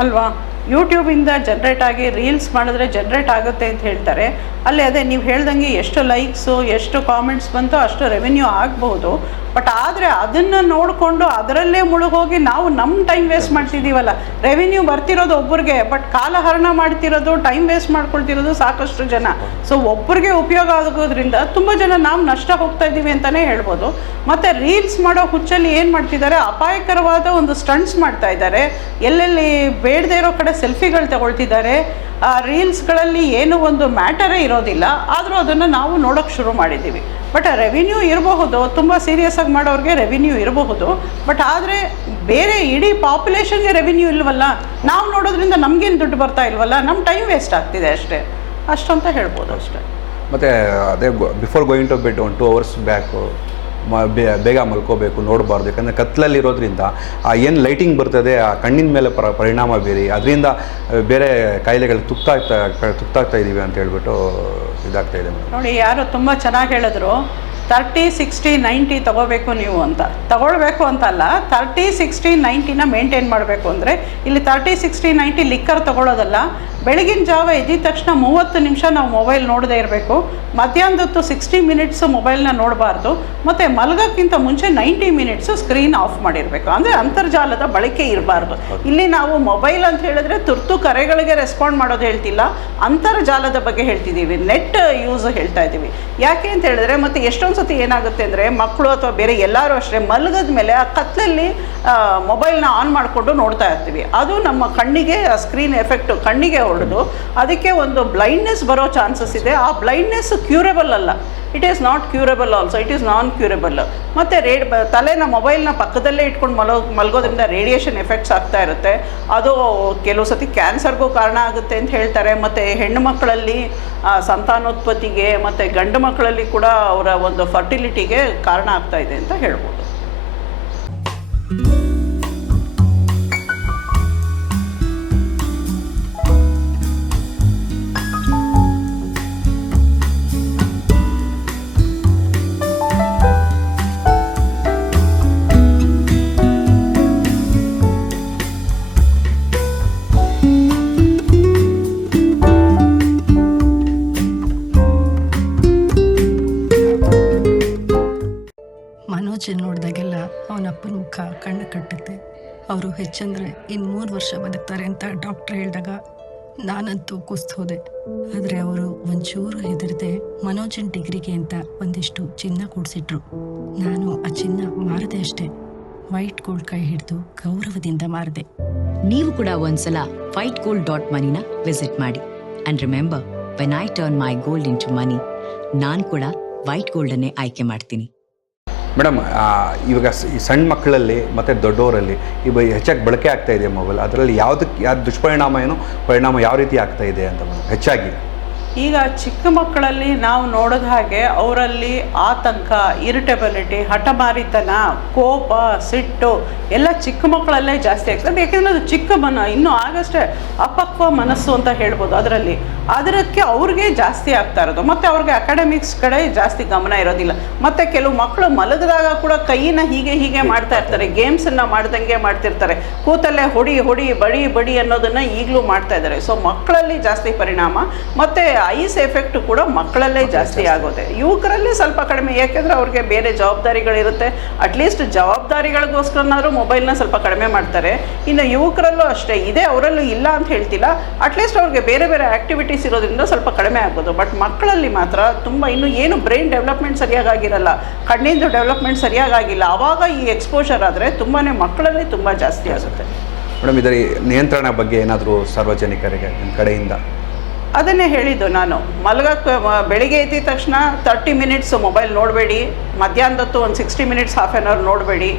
ಅಲ್ವಾ? ಯೂಟ್ಯೂಬಿಂದ ಜನ್ರೇಟ್ ಆಗಿ ರೀಲ್ಸ್ ಮಾಡಿದ್ರೆ ಜನ್ರೇಟ್ ಆಗುತ್ತೆ ಅಂತ ಹೇಳ್ತಾರೆ. ಅಲ್ಲಿ ಅದೇ, ನೀವು ಹೇಳ್ದಂಗೆ ಎಷ್ಟು ಲೈಕ್ಸು ಎಷ್ಟು ಕಾಮೆಂಟ್ಸ್ ಬಂತೋ ಅಷ್ಟು ರೆವಿನ್ಯೂ ಆಗ್ಬೋದು. ಬಟ್ ಆದರೆ ಅದನ್ನು ನೋಡಿಕೊಂಡು ಅದರಲ್ಲೇ ಮುಳುಗೋಗಿ ನಾವು ನಮ್ಮ ಟೈಮ್ ವೇಸ್ಟ್ ಮಾಡ್ತಿದ್ದೀವಲ್ಲ ರೆವಿನ್ಯೂ ಬರ್ತಿರೋದು ಒಬ್ಬರಿಗೆ ಬಟ್ ಕಾಲಹರಣ ಮಾಡ್ತಿರೋದು ಟೈಮ್ ವೇಸ್ಟ್ ಮಾಡ್ಕೊಳ್ತಿರೋದು ಸಾಕಷ್ಟು ಜನ. ಸೊ ಒಬ್ಬರಿಗೆ ಉಪಯೋಗ ಆಗೋದ್ರಿಂದ ತುಂಬ ಜನ ನಾವು ನಷ್ಟ ಹೋಗ್ತಾ ಇದ್ದೀವಿ ಅಂತಲೇ ಹೇಳ್ಬೋದು. ಮತ್ತು ರೀಲ್ಸ್ ಮಾಡೋ ಹುಚ್ಚಲ್ಲಿ ಏನು ಮಾಡ್ತಿದ್ದಾರೆ ಅಪಾಯಕರವಾದ ಒಂದು ಸ್ಟಂಟ್ಸ್ ಮಾಡ್ತಾ ಇದ್ದಾರೆ. ಎಲ್ಲೆಲ್ಲಿ ಬೇಡದೇ ಇರೋ ಕಡೆ ಸೆಲ್ಫಿಗಳು ತಗೊಳ್ತಿದ್ದಾರೆ. ಆ ರೀಲ್ಸ್ಗಳಲ್ಲಿ ಏನು ಒಂದು ಮ್ಯಾಟರೇ ಇರೋದಿಲ್ಲ. ಆದರೂ ಅದನ್ನು ನಾವು ನೋಡೋಕ್ಕೆ ಶುರು ಮಾಡಿದ್ದೀವಿ. ಬಟ್ ರೆವಿನ್ಯೂ ಇರಬಹುದು, ತುಂಬ ಸೀರಿಯಸ್ ಆಗಿ ಮಾಡೋರಿಗೆ ರೆವಿನ್ಯೂ ಇರಬಹುದು. ಬಟ್ ಆದರೆ ಬೇರೆ ಇಡೀ ಪಾಪ್ಯುಲೇಷನ್ಗೆ ರೆವಿನ್ಯೂ ಇಲ್ವಲ್ಲ? ನಾವು ನೋಡೋದ್ರಿಂದ ನಮಗೇನು ದುಡ್ಡು ಬರ್ತಾ ಇಲ್ವಲ್ಲ? ನಮ್ಮ ಟೈಮ್ ವೇಸ್ಟ್ ಆಗ್ತಿದೆ ಅಷ್ಟೇ. ಅಷ್ಟಂತ ಹೇಳ್ಬೋದು ಅಷ್ಟೇ. ಮತ್ತು ಅದೇ before going to bed one two hours back ಬೇಗ ಮಲ್ಕೋಬೇಕು, ನೋಡಬಾರ್ದು. ಯಾಕಂದರೆ ಕತ್ಲಲ್ಲಿರೋದ್ರಿಂದ ಆ ಏನು ಲೈಟಿಂಗ್ ಬರ್ತದೆ, ಆ ಕಣ್ಣಿನ ಮೇಲೆ ಪರ, ಪರಿಣಾಮ ಬೀರಿ, ಅದರಿಂದ ಬೇರೆ ಕಾಯಿಲೆಗಳು ತುತ್ತಾಗ್ತಾ ತುತ್ತಾಗ್ತಾ ಇದ್ದೀವಿ ಅಂತ ಹೇಳ್ಬಿಟ್ಟು ಇದಾಗ್ತಾ ಇದೆ ನೋಡಿ, ಯಾರು ತುಂಬ ಚೆನ್ನಾಗಿ ಹೇಳಿದ್ರು, ತರ್ಟಿ, ಸಿಕ್ಸ್ಟಿ, ನೈಂಟಿ ತಗೋಬೇಕು ನೀವು ಅಂತ. ತಗೊಳ್ಬೇಕು ಅಂತಲ್ಲ ತರ್ಟಿ, ಸಿಕ್ಸ್ಟಿ, ನೈಂಟಿನ ಮೇಂಟೈನ್ ಮಾಡಬೇಕು ಅಂದರೆ, ಇಲ್ಲಿ ತರ್ಟಿ, ಸಿಕ್ಸ್ಟಿ, ನೈಂಟಿ ಲಿಕ್ಕರ್ ತಗೊಳ್ಳೋದಲ್ಲ ಬೆಳಗಿನ ಜಾವ ಎದ್ದಿದ ತಕ್ಷಣ ಮೂವತ್ತು ನಿಮಿಷ ನಾವು ಮೊಬೈಲ್ ನೋಡದೇ ಇರಬೇಕು. ಮಧ್ಯಾಹ್ನದೊತ್ತು ಸಿಕ್ಸ್ಟಿ ಮಿನಿಟ್ಸು ಮೊಬೈಲ್ನ ನೋಡಬಾರ್ದು. ಮತ್ತು ಮಲಗೋಕ್ಕಿಂತ ಮುಂಚೆ ನೈಂಟಿ ಮಿನಿಟ್ಸು ಸ್ಕ್ರೀನ್ ಆಫ್ ಮಾಡಿರಬೇಕು. ಅಂದರೆ ಅಂತರ್ಜಾಲದ ಬಳಕೆ ಇರಬಾರ್ದು. ಇಲ್ಲಿ ನಾವು ಮೊಬೈಲ್ ಅಂತ ಹೇಳಿದ್ರೆ ತುರ್ತು ಕರೆಗಳಿಗೆ ರೆಸ್ಪಾಂಡ್ ಮಾಡೋದು ಹೇಳ್ತಿಲ್ಲ. ಅಂತರ್ಜಾಲದ ಬಗ್ಗೆ ಹೇಳ್ತಿದ್ದೀವಿ. ನೆಟ್ ಯೂಸ್ ಹೇಳ್ತಾ ಇದ್ದೀವಿ. ಯಾಕೆ ಅಂತ ಹೇಳಿದ್ರೆ ಮತ್ತು ಎಷ್ಟೊಂದು ಸತಿ ಏನಾಗುತ್ತೆ ಅಂದರೆ ಮಕ್ಕಳು ಅಥವಾ ಬೇರೆ ಎಲ್ಲರೂ ಅಷ್ಟೇ ಮಲಗದ ಮೇಲೆ ಆ ಕತ್ತಲಲ್ಲಿ ಮೊಬೈಲ್ನ ಆನ್ ಮಾಡಿಕೊಂಡು ನೋಡ್ತಾ ಇರ್ತೀವಿ. ಅದು ನಮ್ಮ ಕಣ್ಣಿಗೆ ಸ್ಕ್ರೀನ್ ಎಫೆಕ್ಟು ಕಣ್ಣಿಗೆ ಹೊಡೆದು ಅದಕ್ಕೆ ಒಂದು ಬ್ಲೈಂಡ್ನೆಸ್ ಬರೋ ಚಾನ್ಸಸ್ ಇದೆ. ಆ ಬ್ಲೈಂಡ್ನೆಸ್ ಕ್ಯೂರಬಲ್ ಅಲ್ಲ. It is not curable also it is non curable ಮತ್ತು ರೇಡ್ ತಲೆನ ಮೊಬೈಲ್ನ ಪಕ್ಕದಲ್ಲೇ ಇಟ್ಕೊಂಡು ಮಲೋ, ಮಲಗೋದ್ರಿಂದ ರೇಡಿಯೇಷನ್ ಎಫೆಕ್ಟ್ಸ್ ಆಗ್ತಾ ಇರುತ್ತೆ. ಅದು ಕೆಲವು ಸತಿ ಕ್ಯಾನ್ಸರ್ಗೂ ಕಾರಣ ಆಗುತ್ತೆ ಅಂತ ಹೇಳ್ತಾರೆ. ಮತ್ತು ಹೆಣ್ಣು ಮಕ್ಕಳಲ್ಲಿ ಸಂತಾನೋತ್ಪತ್ತಿಗೆ ಮತ್ತು ಗಂಡು ಮಕ್ಕಳಲ್ಲಿ ಕೂಡ ಅವರ ಒಂದು ಫರ್ಟಿಲಿಟಿಗೆ ಕಾರಣ ಆಗ್ತಾ ಇದೆ ಅಂತ ಹೇಳ್ಬೋದು. ಹೆಚ್ಚಂದ್ರೆ ಇನ್ನು ಮೂರು ವರ್ಷ ಬದುಕ್ತಾರೆ ಅಂತ ಡಾಕ್ಟ್ರ್ ಹೇಳಿದಾಗ ನಾನಂತೂ ಕುಸ್ತು ಹೋದೆ. ಆದರೆ ಅವರು ಒಂಚೂರು ಹೆದರದೆ ಮನೋಜನ್ ಡಿಗ್ರಿಗೆ ಅಂತ ಒಂದಿಷ್ಟು ಚಿನ್ನ ಕೊಡಿಸಿಟ್ರು. ನಾನು ಆ ಚಿನ್ನ ಮಾರದೆ ಅಷ್ಟೇ. ವೈಟ್ ಗೋಲ್ಡ್ ಕೈ ಹಿಡಿದು ಗೌರವದಿಂದ ಮಾರದೆ. ನೀವು ಕೂಡ ಒಂದ್ಸಲ ವೈಟ್ ಗೋಲ್ಡ್ ಡಾಟ್ ಮನಿನ ವಿಸಿಟ್ ಮಾಡಿ. And remember when I turn my gold into money ನಾನು ಕೂಡ ವೈಟ್ ಗೋಲ್ಡನ್ನೇ ಆಯ್ಕೆ ಮಾಡ್ತೀನಿ. ಮೇಡಮ್ ಇವಾಗ ಈ ಸಣ್ಣ ಮಕ್ಕಳಲ್ಲಿ ಮತ್ತು ದೊಡ್ಡವರಲ್ಲಿ ಇವ ಹೆಚ್ಚಾಗಿ ಬಳಕೆ ಆಗ್ತಾ ಇದೆ ಮೊಬೈಲ್? ಅದರಲ್ಲಿ ಯಾವುದಕ್ಕೆ ಯಾವ್ದು ದುಷ್ಪರಿಣಾಮ ಏನು? ಪರಿಣಾಮ ಯಾವ ರೀತಿ ಆಗ್ತಾ ಇದೆ ಅಂತ ಮೇಡಮ್? ಹೆಚ್ಚಾಗಿ. ಈಗ ಚಿಕ್ಕ ಮಕ್ಕಳಲ್ಲಿ ನಾವು ನೋಡಿದ ಹಾಗೆ ಅವರಲ್ಲಿ ಆತಂಕ ಇರಿಟೆಬಿಲಿಟಿ ಹಠಮಾರಿತನ, ಕೋಪ, ಸಿಟ್ಟು ಎಲ್ಲ ಚಿಕ್ಕ ಮಕ್ಕಳಲ್ಲೇ ಜಾಸ್ತಿ ಆಗ್ತದೆ. ಯಾಕೆಂದರೆ ಅದು ಚಿಕ್ಕ ಮನ, ಇನ್ನೂ ಆಗಷ್ಟೇ ಅಪಕ್ವ ಮನಸ್ಸು ಅಂತ ಹೇಳ್ಬೋದು ಅದರಲ್ಲಿ. ಅದಕ್ಕೆ ಅವ್ರಿಗೆ ಜಾಸ್ತಿ ಆಗ್ತಾ ಇರೋದು. ಮತ್ತು ಅವ್ರಿಗೆ ಅಕಾಡೆಮಿಕ್ಸ್ ಕಡೆ ಜಾಸ್ತಿ ಗಮನ ಇರೋದಿಲ್ಲ. ಮತ್ತು ಕೆಲವು ಮಕ್ಕಳು ಮಲಗಿದಾಗ ಕೂಡ ಕೈನ ಹೀಗೆ ಹೀಗೆ ಮಾಡ್ತಾ ಇರ್ತಾರೆ. ಗೇಮ್ಸನ್ನು ಮಾಡ್ದಂಗೆ ಮಾಡ್ತಿರ್ತಾರೆ. ಕೂತಲ್ಲೇ ಹೊಡಿ ಹೊಡಿ, ಬಡಿ ಬಡಿ ಅನ್ನೋದನ್ನು ಈಗಲೂ ಮಾಡ್ತಾ ಇದ್ದಾರೆ. ಸೊ ಮಕ್ಕಳಲ್ಲಿ ಜಾಸ್ತಿ ಪರಿಣಾಮ. ಮತ್ತು ಐಸ್ ಎಫೆಕ್ಟ್ ಕೂಡ ಮಕ್ಕಳಲ್ಲೇ ಜಾಸ್ತಿ ಆಗುತ್ತೆ. ಯುವಕರಲ್ಲಿ ಸ್ವಲ್ಪ ಕಡಿಮೆ. ಯಾಕೆಂದ್ರೆ ಅವ್ರಿಗೆ ಬೇರೆ ಜವಾಬ್ದಾರಿಗಳಿರುತ್ತೆ. ಅಟ್ಲೀಸ್ಟ್ ಜವಾಬ್ದಾರಿಗಳಿಗೋಸ್ಕರನಾದ್ರೂ ಮೊಬೈಲ್ನ ಸ್ವಲ್ಪ ಕಡಿಮೆ ಮಾಡ್ತಾರೆ. ಇನ್ನು ಯುವಕರಲ್ಲೂ ಅಷ್ಟೇ. ಇದೆ ಅವರಲ್ಲೂ ಇಲ್ಲ ಅಂತ ಹೇಳ್ತಿಲ್ಲ. ಅಟ್ಲೀಸ್ಟ್ ಅವ್ರಿಗೆ ಬೇರೆ ಬೇರೆ ಆ್ಯಕ್ಟಿವಿಟೀಸ್ ಇರೋದ್ರಿಂದ ಸ್ವಲ್ಪ ಕಡಿಮೆ ಆಗ್ಬೋದು. ಬಟ್ ಮಕ್ಕಳಲ್ಲಿ ಮಾತ್ರ ತುಂಬ ಇನ್ನು ಏನು ಬ್ರೈನ್ ಡೆವಲಪ್ಮೆಂಟ್ ಸರಿಯಾಗಿರಲ್ಲ ಕಣ್ಣಿಂದು ಡೆವಲಪ್ಮೆಂಟ್ ಸರಿಯಾಗಿಲ್ಲ ಆವಾಗ ಈ ಎಕ್ಸ್ಪೋಷರ್ ಆದರೆ ತುಂಬಾ ಮಕ್ಕಳಲ್ಲಿ ತುಂಬ ಜಾಸ್ತಿ ಆಗುತ್ತೆ. ಮೇಡಮ್ ಇದರ ನಿಯಂತ್ರಣ ಬಗ್ಗೆ ಏನಾದರೂ ಸಾರ್ವಜನಿಕರಿಗೆ ನಿಮ್ಮ ಕಡೆಯಿಂದ? ಅದನ್ನೇ ಹೇಳಿದ್ದು ನಾನು. ಮಲಗಕ್ಕೆ ಬೆಳಿಗ್ಗೆ ಎದ್ದಿದ ತಕ್ಷಣ ತರ್ಟಿ ಮಿನಿಟ್ಸ್ ಮೊಬೈಲ್ ನೋಡಬೇಡಿ. ಮಧ್ಯಾಹ್ನದತ್ತು ಒಂದು sixty minutes half an hour ನೋಡಬೇಡಿ.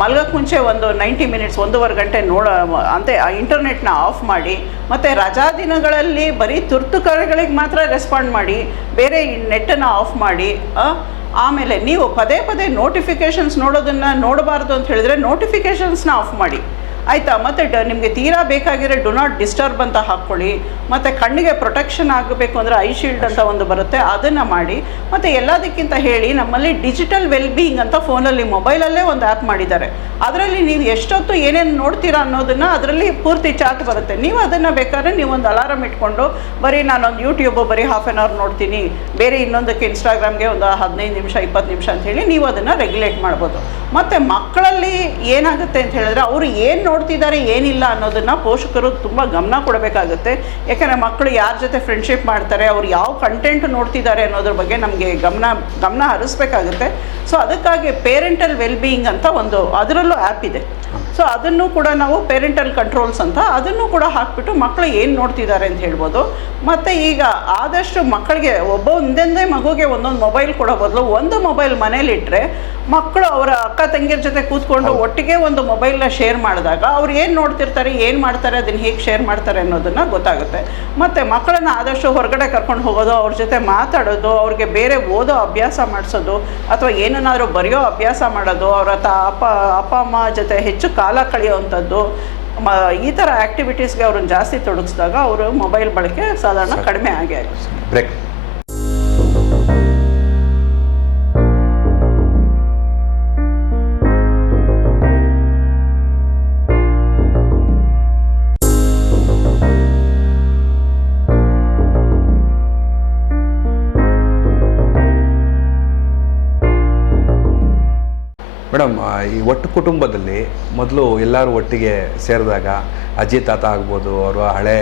ಮಲಗಕ್ಕೆ ಮುಂಚೆ ಒಂದು ನೈಂಟಿ ಮಿನಿಟ್ಸ್ ಒಂದೂವರೆ ಗಂಟೆ ನೋಡ ಅಂತೆ ಆ ಇಂಟರ್ನೆಟ್ನ ಆಫ್ ಮಾಡಿ. ಮತ್ತು ರಜಾ ದಿನಗಳಲ್ಲಿ ಬರೀ ತುರ್ತು ಕರೆಗಳಿಗೆ ಮಾತ್ರ ರೆಸ್ಪಾಂಡ್ ಮಾಡಿ. ಬೇರೆ ನೆಟ್ಟನ್ನು ಆಫ್ ಮಾಡಿ ಆಮೇಲೆ ನೀವು ಪದೇ ಪದೇ ನೋಟಿಫಿಕೇಷನ್ಸ್ ನೋಡೋದನ್ನು ನೋಡಬಾರ್ದು ಅಂತ ಹೇಳಿದ್ರೆ ನೋಟಿಫಿಕೇಷನ್ಸ್ನ ಆಫ್ ಮಾಡಿ. ಆಯಿತಾ, ಮತ್ತು ನಿಮಗೆ ತೀರಾ ಬೇಕಾಗಿರೋ ಡು ನಾಟ್ ಡಿಸ್ಟರ್ಬ್ ಅಂತ ಹಾಕ್ಕೊಳ್ಳಿ. ಮತ್ತು ಕಣ್ಣಿಗೆ ಪ್ರೊಟೆಕ್ಷನ್ ಆಗಬೇಕು ಅಂದರೆ ಐ ಶೀಲ್ಡ್ ಅಂತ ಒಂದು ಬರುತ್ತೆ, ಅದನ್ನು ಮಾಡಿ. ಮತ್ತು ಎಲ್ಲದಕ್ಕಿಂತ ಹೇಳಿ, ನಮ್ಮಲ್ಲಿ ಡಿಜಿಟಲ್ ವೆಲ್ ಬೀಯಿಂಗ್ ಅಂತ ಫೋನಲ್ಲಿ ಮೊಬೈಲಲ್ಲೇ ಒಂದು ಆ್ಯಪ್ ಮಾಡಿದ್ದಾರೆ. ಅದರಲ್ಲಿ ನೀವು ಎಷ್ಟೊತ್ತು ಏನೇನು ನೋಡ್ತೀರಾ ಅನ್ನೋದನ್ನು ಅದರಲ್ಲಿ ಪೂರ್ತಿ ಚಾರ್ಟ್ ಬರುತ್ತೆ. ನೀವು ಅದನ್ನು ಬೇಕಾದ್ರೆ ಒಂದು ಅಲಾರಮ್ ಇಟ್ಕೊಂಡು, ಬರೀ ನಾನೊಂದು ಯೂಟ್ಯೂಬು ಬರೀ ಹಾಫ್ ಆನ್ ಅವರ್ ನೋಡ್ತೀನಿ, ಬೇರೆ ಇನ್ನೊಂದಕ್ಕೆ ಇನ್ಸ್ಟಾಗ್ರಾಮ್ಗೆ ಒಂದು ಹದಿನೈದು ನಿಮಿಷ, ಇಪ್ಪತ್ತು ನಿಮಿಷ ಅಂತ ಹೇಳಿ ನೀವು ಅದನ್ನು ರೆಗ್ಯುಲೇಟ್ ಮಾಡ್ಬೋದು. ಮತ್ತು ಮಕ್ಕಳಲ್ಲಿ ಏನಾಗುತ್ತೆ ಅಂತ ಹೇಳಿದ್ರೆ ಅವರು ಏನು ನೋಡ್ತಿದ್ದಾರೆ, ಏನಿಲ್ಲ ಅನ್ನೋದನ್ನು ಪೋಷಕರು ತುಂಬ ಗಮನ ಕೊಡಬೇಕಾಗುತ್ತೆ. ಯಾಕಂದರೆ ಮಕ್ಕಳು ಯಾರ ಜೊತೆ ಫ್ರೆಂಡ್ಶಿಪ್ ಮಾಡ್ತಾರೆ, ಅವ್ರು ಯಾವ ಕಂಟೆಂಟ್ ನೋಡ್ತಿದ್ದಾರೆ ಅನ್ನೋದ್ರ ಬಗ್ಗೆ ನಮಗೆ ಗಮನ ಗಮನ ಹರಿಸ್ಬೇಕಾಗುತ್ತೆ. ಸೊ ಅದಕ್ಕಾಗಿ ಪೇರೆಂಟಲ್ ವೆಲ್ ಬೀಯಿಂಗ್ ಅಂತ ಒಂದು, ಅದರಲ್ಲೂ ಆ್ಯಪ್ ಇದೆ. ಸೊ ಅದನ್ನು ಕೂಡ ನಾವು ಪೇರೆಂಟಲ್ ಕಂಟ್ರೋಲ್ಸ್ ಅಂತ ಅದನ್ನು ಕೂಡ ಹಾಕ್ಬಿಟ್ಟು ಮಕ್ಕಳು ಏನು ನೋಡ್ತಿದ್ದಾರೆ ಅಂತ ಹೇಳ್ಬೋದು. ಮತ್ತು ಈಗ ಆದಷ್ಟು ಮಕ್ಕಳಿಗೆ ಒಬ್ಬ ಒಂದೊಂದೇ ಮಗುಗೆ ಒಂದೊಂದು ಮೊಬೈಲ್ ಕೊಡೋ ಬದಲು ಒಂದು ಮೊಬೈಲ್ ಮನೇಲಿಟ್ಟರೆ ಮಕ್ಕಳು ಅವರ ಅಕ್ಕ ತಂಗಿಯರ ಜೊತೆ ಕೂತ್ಕೊಂಡು ಒಟ್ಟಿಗೆ ಒಂದು ಮೊಬೈಲ್ನ ಶೇರ್ ಮಾಡಿದಾಗ ಅವ್ರು ಏನು ನೋಡ್ತಿರ್ತಾರೆ ಏನು ಮಾಡ್ತಾರೆ ಅದನ್ನು ಹೇಗೆ ಶೇರ್ ಮಾಡ್ತಾರೆ ಅನ್ನೋದನ್ನು ಗೊತ್ತಾಗುತ್ತೆ. ಮತ್ತು ಮಕ್ಕಳನ್ನ ಆದಷ್ಟು ಹೊರಗಡೆ ಕರ್ಕೊಂಡು ಹೋಗೋದು ಅವ್ರ ಜೊತೆ ಮಾತಾಡೋದು ಅವ್ರಿಗೆ ಬೇರೆ ಓದೋ ಅಭ್ಯಾಸ ಮಾಡಿಸೋದು ಅಥವಾ ಏನನ್ನಾದರೂ ಬರೆಯೋ ಅಭ್ಯಾಸ ಮಾಡೋದು ಅವರ ತ ಅಪ್ಪ ಅಪ್ಪ ಅಮ್ಮ ಜೊತೆ ಹೆಚ್ಚು ಕಾಲ ಕಳೆಯುವಂಥದ್ದು ಮ ಈ ಥರ ಆ್ಯಕ್ಟಿವಿಟೀಸ್ಗೆ ಅವ್ರನ್ನ ಜಾಸ್ತಿ ತೊಡಗಿಸಿದಾಗ ಅವರು ಮೊಬೈಲ್ ಬಳಕೆ ಸಾಧಾರಣ ಕಡಿಮೆ ಆಗೇ ಆಗುತ್ತೆ. ಮೇಡಮ್ ಈ ಒಟ್ಟು ಕುಟುಂಬದಲ್ಲಿ ಮೊದಲು ಎಲ್ಲರೂ ಒಟ್ಟಿಗೆ ಸೇರಿದಾಗ ಅಜ್ಜಿ, ತಾತ ಆಗ್ಬೋದು, ಅವರು ಹಳೆ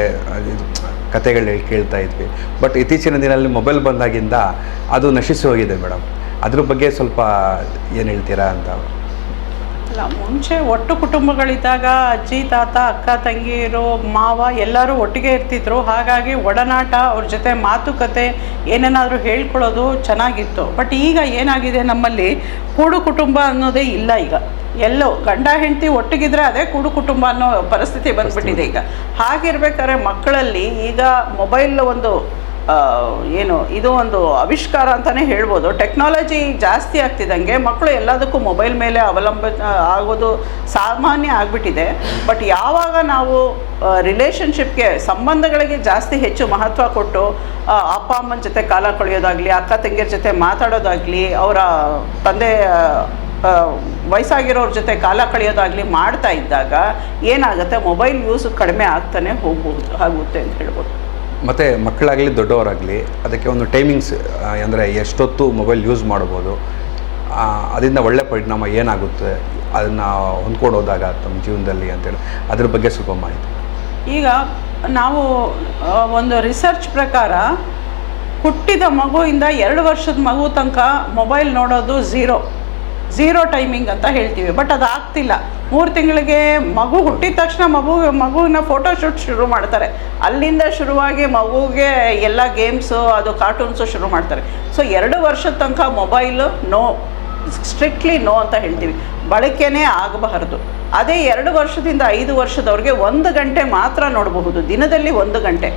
ಕತೆಗಳು ಕೇಳ್ತಾ ಇದ್ವಿ. ಬಟ್ ಇತ್ತೀಚಿನ ದಿನದಲ್ಲಿ ಮೊಬೈಲ್ ಬಂದಾಗಿಂದ ಅದು ನಶಿಸಿ ಹೋಗಿದೆ ಮೇಡಮ್. ಅದ್ರ ಬಗ್ಗೆ ಸ್ವಲ್ಪ ಏನು ಹೇಳ್ತೀರಾ ಅಂತ. ಅಲ್ಲ ಮುಂಚೆ ಒಟ್ಟು ಕುಟುಂಬಗಳಿದ್ದಾಗ ಅಜ್ಜಿ, ತಾತ, ಅಕ್ಕ ತಂಗಿಯರು ಮಾವ ಎಲ್ಲರೂ ಒಟ್ಟಿಗೆ ಇರ್ತಿದ್ರು. ಹಾಗಾಗಿ ಒಡನಾಟ, ಅವ್ರ ಜೊತೆ ಮಾತುಕತೆ ಏನೇನಾದರೂ ಹೇಳ್ಕೊಳ್ಳೋದು ಚೆನ್ನಾಗಿತ್ತು. ಬಟ್ ಈಗ ಏನಾಗಿದೆ ನಮ್ಮಲ್ಲಿ? ಕೂಡು ಕುಟುಂಬ ಅನ್ನೋದೇ ಇಲ್ಲ ಈಗ. ಎಲ್ಲೋ ಗಂಡ, ಹೆಂಡತಿ ಒಟ್ಟಿಗಿದ್ರೆ ಅದೇ ಕೂಡು ಕುಟುಂಬ ಅನ್ನೋ ಪರಿಸ್ಥಿತಿ ಬಂದ್ಬಿಟ್ಟಿದೆ ಈಗ. ಹಾಗಿರ್ಬೇಕಾದ್ರೆ ಮಕ್ಕಳಲ್ಲಿ ಈಗ ಮೊಬೈಲ್ ಒಂದು ಏನು, ಇದು ಒಂದು ಆವಿಷ್ಕಾರ ಅಂತಲೇ ಹೇಳ್ಬೋದು. ಟೆಕ್ನಾಲಜಿ ಜಾಸ್ತಿ ಆಗ್ತಿದ್ದಂಗೆ ಮಕ್ಕಳು ಎಲ್ಲದಕ್ಕೂ ಮೊಬೈಲ್ ಮೇಲೆ ಅವಲಂಬ ಆಗೋದು ಸಾಮಾನ್ಯ ಆಗಿಬಿಟ್ಟಿದೆ. ಬಟ್ ಯಾವಾಗ ನಾವು ರಿಲೇಷನ್ಶಿಪ್ಗೆ ಸಂಬಂಧಗಳಿಗೆ ಜಾಸ್ತಿ ಹೆಚ್ಚು ಮಹತ್ವ ಕೊಟ್ಟು ಅಪ್ಪ ಅಮ್ಮನ ಜೊತೆ ಕಾಲ ಕಳೆಯೋದಾಗಲಿ, ಅಕ್ಕ ತಂಗಿಯರ ಜೊತೆ ಮಾತಾಡೋದಾಗಲಿ, ಅವರ ತಂದೆ ವಯಸ್ಸಾಗಿರೋರ ಜೊತೆ ಕಾಲ ಕಳೆಯೋದಾಗಲಿ ಮಾಡ್ತಾ ಇದ್ದಾಗ ಏನಾಗುತ್ತೆ? ಮೊಬೈಲ್ ಯೂಸ್ ಕಡಿಮೆ ಆಗ್ತಾನೆ ಹೋಗ್ಬೋದು, ಆಗುತ್ತೆ ಅಂತ ಹೇಳ್ಬೋದು. ಮತ್ತು ಮಕ್ಕಳಾಗಲಿ, ದೊಡ್ಡವರಾಗಲಿ, ಅದಕ್ಕೆ ಒಂದು ಟೈಮಿಂಗ್ಸ್ ಅಂದರೆ ಎಷ್ಟೊತ್ತು ಮೊಬೈಲ್ ಯೂಸ್ ಮಾಡ್ಬೋದು ಅದರಿಂದ ಒಳ್ಳೆ ಪರಿಣಾಮ ಏನಾಗುತ್ತೆ, ಅದನ್ನು ಹೊಂದ್ಕೊಂಡು ಹೋದಾಗ ತಮ್ಮ ಜೀವನದಲ್ಲಿ ಅಂತೇಳಿ ಅದ್ರ ಬಗ್ಗೆ ಸ್ವಲ್ಪ ಮಾಹಿತಿ. ಈಗ ನಾವು ಒಂದು ರಿಸರ್ಚ್ ಪ್ರಕಾರ ಹುಟ್ಟಿದ ಮಗುವಿಂದ ಎರಡು ವರ್ಷದ ಮಗು ತನಕ ಮೊಬೈಲ್ ನೋಡೋದು ಝೀರೋ ಝೀರೋ ಟೈಮಿಂಗ್ ಅಂತ ಹೇಳ್ತೀವಿ. ಬಟ್ ಅದು ಆಗ್ತಿಲ್ಲ. ಮೂರು ತಿಂಗಳಿಗೆ ಮಗು ಹುಟ್ಟಿದ ತಕ್ಷಣ ಮಗು, ಮಗುವಿನ ಫೋಟೋಶೂಟ್ ಶುರು ಮಾಡ್ತಾರೆ. ಅಲ್ಲಿಂದ ಶುರುವಾಗಿ ಮಗುಗೆ ಎಲ್ಲ ಗೇಮ್ಸು ಅದು ಕಾರ್ಟೂನ್ಸು ಶುರು ಮಾಡ್ತಾರೆ. ಸೊ ಎರಡು ವರ್ಷದ ತನಕ ಮೊಬೈಲು ನೋ ಸ್ಟ್ರಿಕ್ಟ್ಲಿ ನೋ ಅಂತ ಹೇಳ್ತೀವಿ. ಬಳಕೆನೇ ಆಗಬಾರದು. ಅದೇ ಎರಡು ವರ್ಷದಿಂದ ಐದು ವರ್ಷದವ್ರಿಗೆ ಒಂದು ಗಂಟೆ ಮಾತ್ರ ನೋಡಬಹುದು. ದಿನದಲ್ಲಿ ಒಂದು ಗಂಟೆ.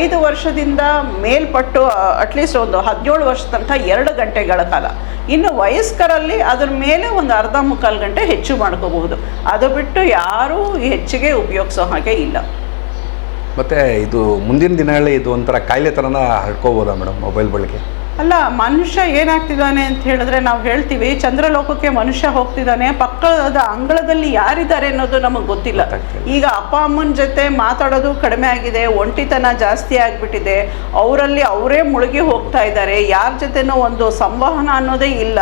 ಐದು ವರ್ಷದಿಂದ ಮೇಲ್ಪಟ್ಟು ಅಟ್ಲೀಸ್ಟ್ ಒಂದು ಹದಿನೇಳು ವರ್ಷ ತನಕ ಎರಡು ಗಂಟೆಗಳ ಕಾಲ. ಇನ್ನು ವಯಸ್ಕರಲ್ಲಿ ಅದರ ಮೇಲೆ ಒಂದು ಅರ್ಧ ಮುಕ್ಕಾಲು ಗಂಟೆ ಹೆಚ್ಚು ಮಾಡ್ಕೋಬಹುದು. ಅದು ಬಿಟ್ಟು ಯಾರೂ ಹೆಚ್ಚಿಗೆ ಉಪಯೋಗಿಸೋ ಹಾಗೆ ಇಲ್ಲ. ಮತ್ತು ಇದು ಮುಂದಿನ ದಿನಗಳಲ್ಲಿ ಇದು ಒಂಥರ ಕಾಯಿಲೆ ಥರನ ಹರ್ಕೋಬೋದಾ ಮೇಡಮ್, ಮೊಬೈಲ್ ಬಳಕೆ ಅಲ್ಲ ಮನುಷ್ಯ ಏನಾಗ್ತಿದ್ದಾನೆ ಅಂತ ಹೇಳಿದ್ರೆ ನಾವು ಹೇಳ್ತೀವಿ ಚಂದ್ರಲೋಕಕ್ಕೆ ಮನುಷ್ಯ ಹೋಗ್ತಿದ್ದಾನೆ ಪಕ್ಕದ ಅಂಗಳದಲ್ಲಿ ಯಾರಿದ್ದಾರೆ ಅನ್ನೋದು ನಮಗೆ ಗೊತ್ತಿಲ್ಲ. ಈಗ ಅಪ್ಪ ಅಮ್ಮನ ಜೊತೆ ಮಾತಾಡೋದು ಕಡಿಮೆ ಆಗಿದೆ ಒಂಟಿತನ ಜಾಸ್ತಿ ಆಗಿಬಿಟ್ಟಿದೆ ಅವರಲ್ಲಿ ಅವರೇ ಮುಳುಗಿ ಹೋಗ್ತಾ ಇದ್ದಾರೆ ಯಾರ ಜೊತೆನೂ ಒಂದು ಸಂವಹನ ಅನ್ನೋದೇ ಇಲ್ಲ.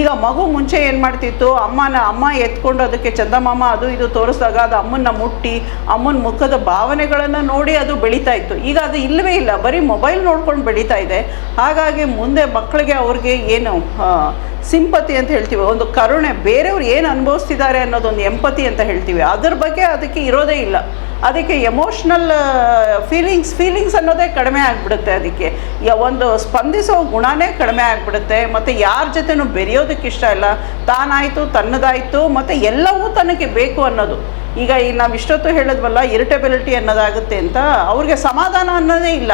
ಈಗ ಮಗು ಮುಂಚೆ ಏನು ಮಾಡ್ತಿತ್ತು ಅಮ್ಮನ ಅಮ್ಮ ಎತ್ಕೊಂಡು ಅದಕ್ಕೆ ಚಂದಮಾಮ ಅದು ಇದು ತೋರಿಸಿದಾಗ ಅದು ಅಮ್ಮನ್ನ ಮುಟ್ಟಿ ಅಮ್ಮನ ಮುಖದ ಭಾವನೆಗಳನ್ನು ನೋಡಿ ಅದು ಬೆಳೀತಾ ಇತ್ತು. ಈಗ ಅದು ಇಲ್ಲವೇ ಇಲ್ಲ ಬರೀ ಮೊಬೈಲ್ ನೋಡ್ಕೊಂಡು ಬೆಳೀತಾ ಇದೆ. ಹಾಗಾಗಿ ಮುಂದೆ ಮಕ್ಕಳಿಗೆ ಅವ್ರಿಗೆ ಏನು ಸಿಂಪತಿ ಅಂತ ಹೇಳ್ತೀವಿ. ಒಂದು ಕರುಣೆ, ಬೇರೆಯವ್ರು ಏನು ಅನುಭವಿಸ್ತಿದ್ದಾರೆ ಅನ್ನೋದೊಂದು ಎಂಪತಿ ಅಂತ ಹೇಳ್ತೀವಿ. ಅದ್ರ ಬಗ್ಗೆ ಅದಕ್ಕೆ ಇರೋದೇ ಇಲ್ಲ. ಅದಕ್ಕೆ ಎಮೋಷ್ನಲ್ ಫೀಲಿಂಗ್ಸ್ ಫೀಲಿಂಗ್ಸ್ ಅನ್ನೋದೇ ಕಡಿಮೆ ಆಗಿಬಿಡುತ್ತೆ ಅದಕ್ಕೆ. ಒಂದು ಸ್ಪಂದಿಸೋ ಗುಣನೇ ಕಡಿಮೆ ಆಗಿಬಿಡುತ್ತೆ. ಮತ್ತು ಯಾರ ಜೊತೆನೂ ಬೆರೆಯೋದಕ್ಕೆ ಇಷ್ಟ ಇಲ್ಲ. ತಾನಾಯಿತು, ತನ್ನದಾಯಿತು, ಮತ್ತು ಎಲ್ಲವೂ ತನಗೆ ಬೇಕು ಅನ್ನೋದು. ಈಗ ಈ ನಾವು ಇಷ್ಟೊತ್ತು ಹೇಳಿದ್ವಲ್ಲ ಇರಿಟಬಿಲಿಟಿ ಅನ್ನೋದಾಗುತ್ತೆ ಅಂತ. ಅವ್ರಿಗೆ ಸಮಾಧಾನ ಅನ್ನೋದೇ ಇಲ್ಲ.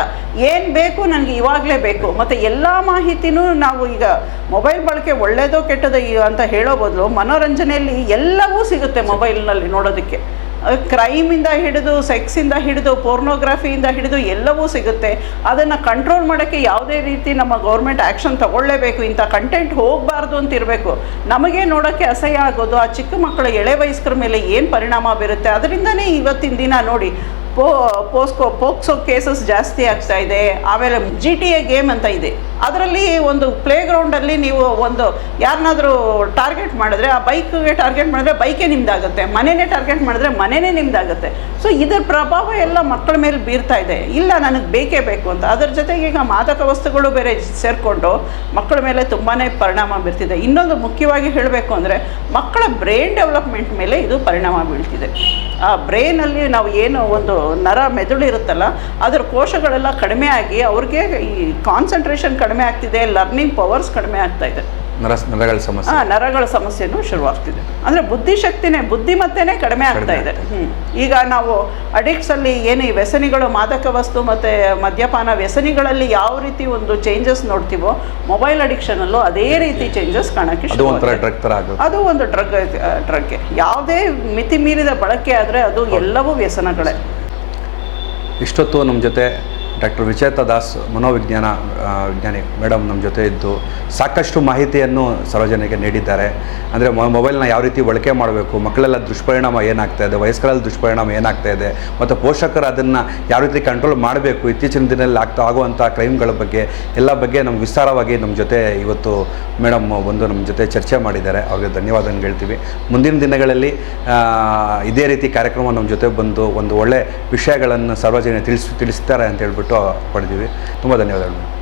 ಏನು ಬೇಕು ನನಗೆ ಇವಾಗಲೇ ಬೇಕು. ಮತ್ತು ಎಲ್ಲ ಮಾಹಿತಿನೂ ನಾವು ಈಗ ಮೊಬೈಲ್ ಬಳಕೆ ಒಳ್ಳೆಯದೋ ಕೆಟ್ಟದೋ ಅಂತ ಹೇಳೋ ಬದಲು ಮನೋರಂಜನೆಯಲ್ಲಿ ಎಲ್ಲವೂ ಸಿಗುತ್ತೆ ಮೊಬೈಲ್ನಲ್ಲಿ ನೋಡೋದಕ್ಕೆ. ಕ್ರೈಮಿಂದ ಹಿಡಿದು, ಸೆಕ್ಸಿಂದ ಹಿಡಿದು, ಪೋರ್ನೋಗ್ರಫಿಯಿಂದ ಹಿಡಿದು ಎಲ್ಲವೂ ಸಿಗುತ್ತೆ. ಅದನ್ನು ಕಂಟ್ರೋಲ್ ಮಾಡೋಕ್ಕೆ ಯಾವುದೇ ರೀತಿ ನಮ್ಮ ಗೌರ್ಮೆಂಟ್ ಆ್ಯಕ್ಷನ್ ತಗೊಳ್ಳೇಬೇಕು. ಇಂಥ ಕಂಟೆಂಟ್ ಹೋಗಬಾರ್ದು ಅಂತಿರಬೇಕು ನಮಗೆ ನೋಡೋಕ್ಕೆ ಅಸಹ್ಯ ಆಗೋದು, ಆ ಚಿಕ್ಕ ಮಕ್ಕಳ ಎಳೆ ವಯಸ್ಕರ ಮೇಲೆ ಏನು ಪರಿಣಾಮ ಬೀರುತ್ತೆ? ಅದರಿಂದನೇ ಇವತ್ತಿನ ದಿನ ನೋಡಿ ಪೋ, ಪೋಸ್ಕೋ, ಪೋಕ್ಸೋ ಕೇಸಸ್ ಜಾಸ್ತಿ ಆಗ್ತಾ ಇದೆ. ಆಮೇಲೆ ಜಿ ಟಿ ಎ ಗೇಮ್ ಅಂತ ಇದೆ. ಅದರಲ್ಲಿ ಒಂದು ಪ್ಲೇ ಗ್ರೌಂಡಲ್ಲಿ ನೀವು ಒಂದು ಯಾರನ್ನಾದರೂ ಟಾರ್ಗೆಟ್ ಮಾಡಿದ್ರೆ, ಆ ಬೈಕ್ಗೆ ಟಾರ್ಗೆಟ್ ಮಾಡಿದ್ರೆ ಬೈಕೇ ನಿಮ್ದಾಗುತ್ತೆ. ಮನೆನೇ ಟಾರ್ಗೆಟ್ ಮಾಡಿದ್ರೆ ಮನೆನೇ ನಿಮ್ದಾಗುತ್ತೆ. ಸೊ ಇದರ ಪ್ರಭಾವ ಎಲ್ಲ ಮಕ್ಕಳ ಮೇಲೆ ಬೀರ್ತಾ ಇದೆ. ಇಲ್ಲ, ನನಗೆ ಬೇಕೇ ಬೇಕು ಅಂತ. ಅದ್ರ ಜೊತೆಗೆ ಈಗ ಮಾದಕ ವಸ್ತುಗಳು ಬೇರೆ ಸೇರಿಕೊಂಡು ಮಕ್ಕಳ ಮೇಲೆ ತುಂಬಾ ಪರಿಣಾಮ ಬೀರ್ತಿದೆ. ಇನ್ನೊಂದು ಮುಖ್ಯವಾಗಿ ಹೇಳಬೇಕು ಅಂದರೆ ಮಕ್ಕಳ ಬ್ರೈನ್ ಡೆವಲಪ್ಮೆಂಟ್ ಮೇಲೆ ಇದು ಪರಿಣಾಮ ಬೀಳ್ತಿದೆ. ಆ ಬ್ರೈನಲ್ಲಿ ನಾವು ಏನು ಒಂದು ನರ ಮೆದುಳು ಇರುತ್ತಲ್ಲ, ಅದರ ಕೋಶಗಳೆಲ್ಲ ಕಡಿಮೆ ಆಗಿ ಅವ್ರಿಗೆ ಈ ಕಾನ್ಸಂಟ್ರೇಷನ್ ಕಡಿಮೆ ಆಗ್ತಿದೆ, ಲರ್ನಿಂಗ್ ಪವರ್ಸ್ ಕಡಿಮೆ ಆಗ್ತಾ ಇದೆ. ನರ ನರಗಳ ಸಮಸ್ಯೆ. ನರಗಳ ಸಮಸ್ಯೆನೂ ಶುರುವಾಗ್ತಿದೆ. ಅಂದರೆ ಬುದ್ಧಿಶಕ್ತಿನೇ ಬುದ್ಧಿಮತ್ತೆನೇ ಕಡಿಮೆ ಆಗ್ತಾ ಇದೆ. ಈಗ ನಾವು ಅಡಿಕ್ಟ್ಸ್ ಅಲ್ಲಿ ಏನು ಈ ವ್ಯಸನಿಗಳು ಮಾದಕ ವಸ್ತು ಮತ್ತು ಮದ್ಯಪಾನ ವ್ಯಸನಿಗಳಲ್ಲಿ ಯಾವ ರೀತಿ ಒಂದು ಚೇಂಜಸ್ ನೋಡ್ತೀವೋ ಮೊಬೈಲ್ ಅಡಿಕ್ಷನಲ್ಲೂ ಅದೇ ರೀತಿ ಚೇಂಜಸ್ ಕಾಣಕ್ಕೆ ಅದು ಒಂದು ಡ್ರಗ್ ಡ್ರಗ್ಗೆ ಯಾವುದೇ ಮಿತಿ ಮೀರಿದ ಬಳಕೆ ಆದರೆ ಅದು ಎಲ್ಲವೂ ವ್ಯಸನಗಳೇ. ಇಷ್ಟೊತ್ತು ನಮ್ಮ ಜೊತೆ ಡಾಕ್ಟರ್ ವಿಚೇತ ದಾಸ್ ಮನೋವಿಜ್ಞಾನ ವಿಜ್ಞಾನಿ ಮೇಡಮ್ ನಮ್ಮ ಜೊತೆ ಇದ್ದು ಸಾಕಷ್ಟು ಮಾಹಿತಿಯನ್ನು ಸಾರ್ವಜನಿಕರಿಗೆ ನೀಡಿದ್ದಾರೆ. ಅಂದರೆ ಮೊಬೈಲ್ನ ಯಾವ ರೀತಿ ಬಳಕೆ ಮಾಡಬೇಕು, ಮಕ್ಕಳೆಲ್ಲ ದುಷ್ಪರಿಣಾಮ ಏನಾಗ್ತಾ ಇದೆ, ವಯಸ್ಕರಲ್ಲಿ ದುಷ್ಪರಿಣಾಮ ಏನಾಗ್ತಾ ಇದೆ, ಮತ್ತು ಪೋಷಕರು ಅದನ್ನು ಯಾವ ರೀತಿ ಕಂಟ್ರೋಲ್ ಮಾಡಬೇಕು, ಇತ್ತೀಚಿನ ದಿನದಲ್ಲಿ ಆಗ್ತಾ ಆಗುವಂಥ ಕ್ರೈಮ್ಗಳ ಬಗ್ಗೆ, ಎಲ್ಲ ಬಗ್ಗೆ ನಮ್ಗೆ ವಿಸ್ತಾರವಾಗಿ ನಮ್ಮ ಜೊತೆ ಇವತ್ತು ಮೇಡಮ್ ಒಂದು ನಮ್ಮ ಜೊತೆ ಚರ್ಚೆ ಮಾಡಿದ್ದಾರೆ. ಅವ್ರಿಗೆ ಧನ್ಯವಾದ ಹೇಳ್ತೀವಿ. ಮುಂದಿನ ದಿನಗಳಲ್ಲಿ ಇದೇ ರೀತಿ ಕಾರ್ಯಕ್ರಮ ನಮ್ಮ ಜೊತೆ ಬಂದು ಒಂದು ಒಳ್ಳೆ ವಿಷಯಗಳನ್ನು ಸಾರ್ವಜನಿಕ ತಿಳಿಸ್, ತಿಳಿಸ್ತಾರೆ ಅಂತ ಹೇಳ್ಬಿಟ್ಟು ಪಡೆದೀವಿ ತುಂಬ ಧನ್ಯವಾದಗಳು.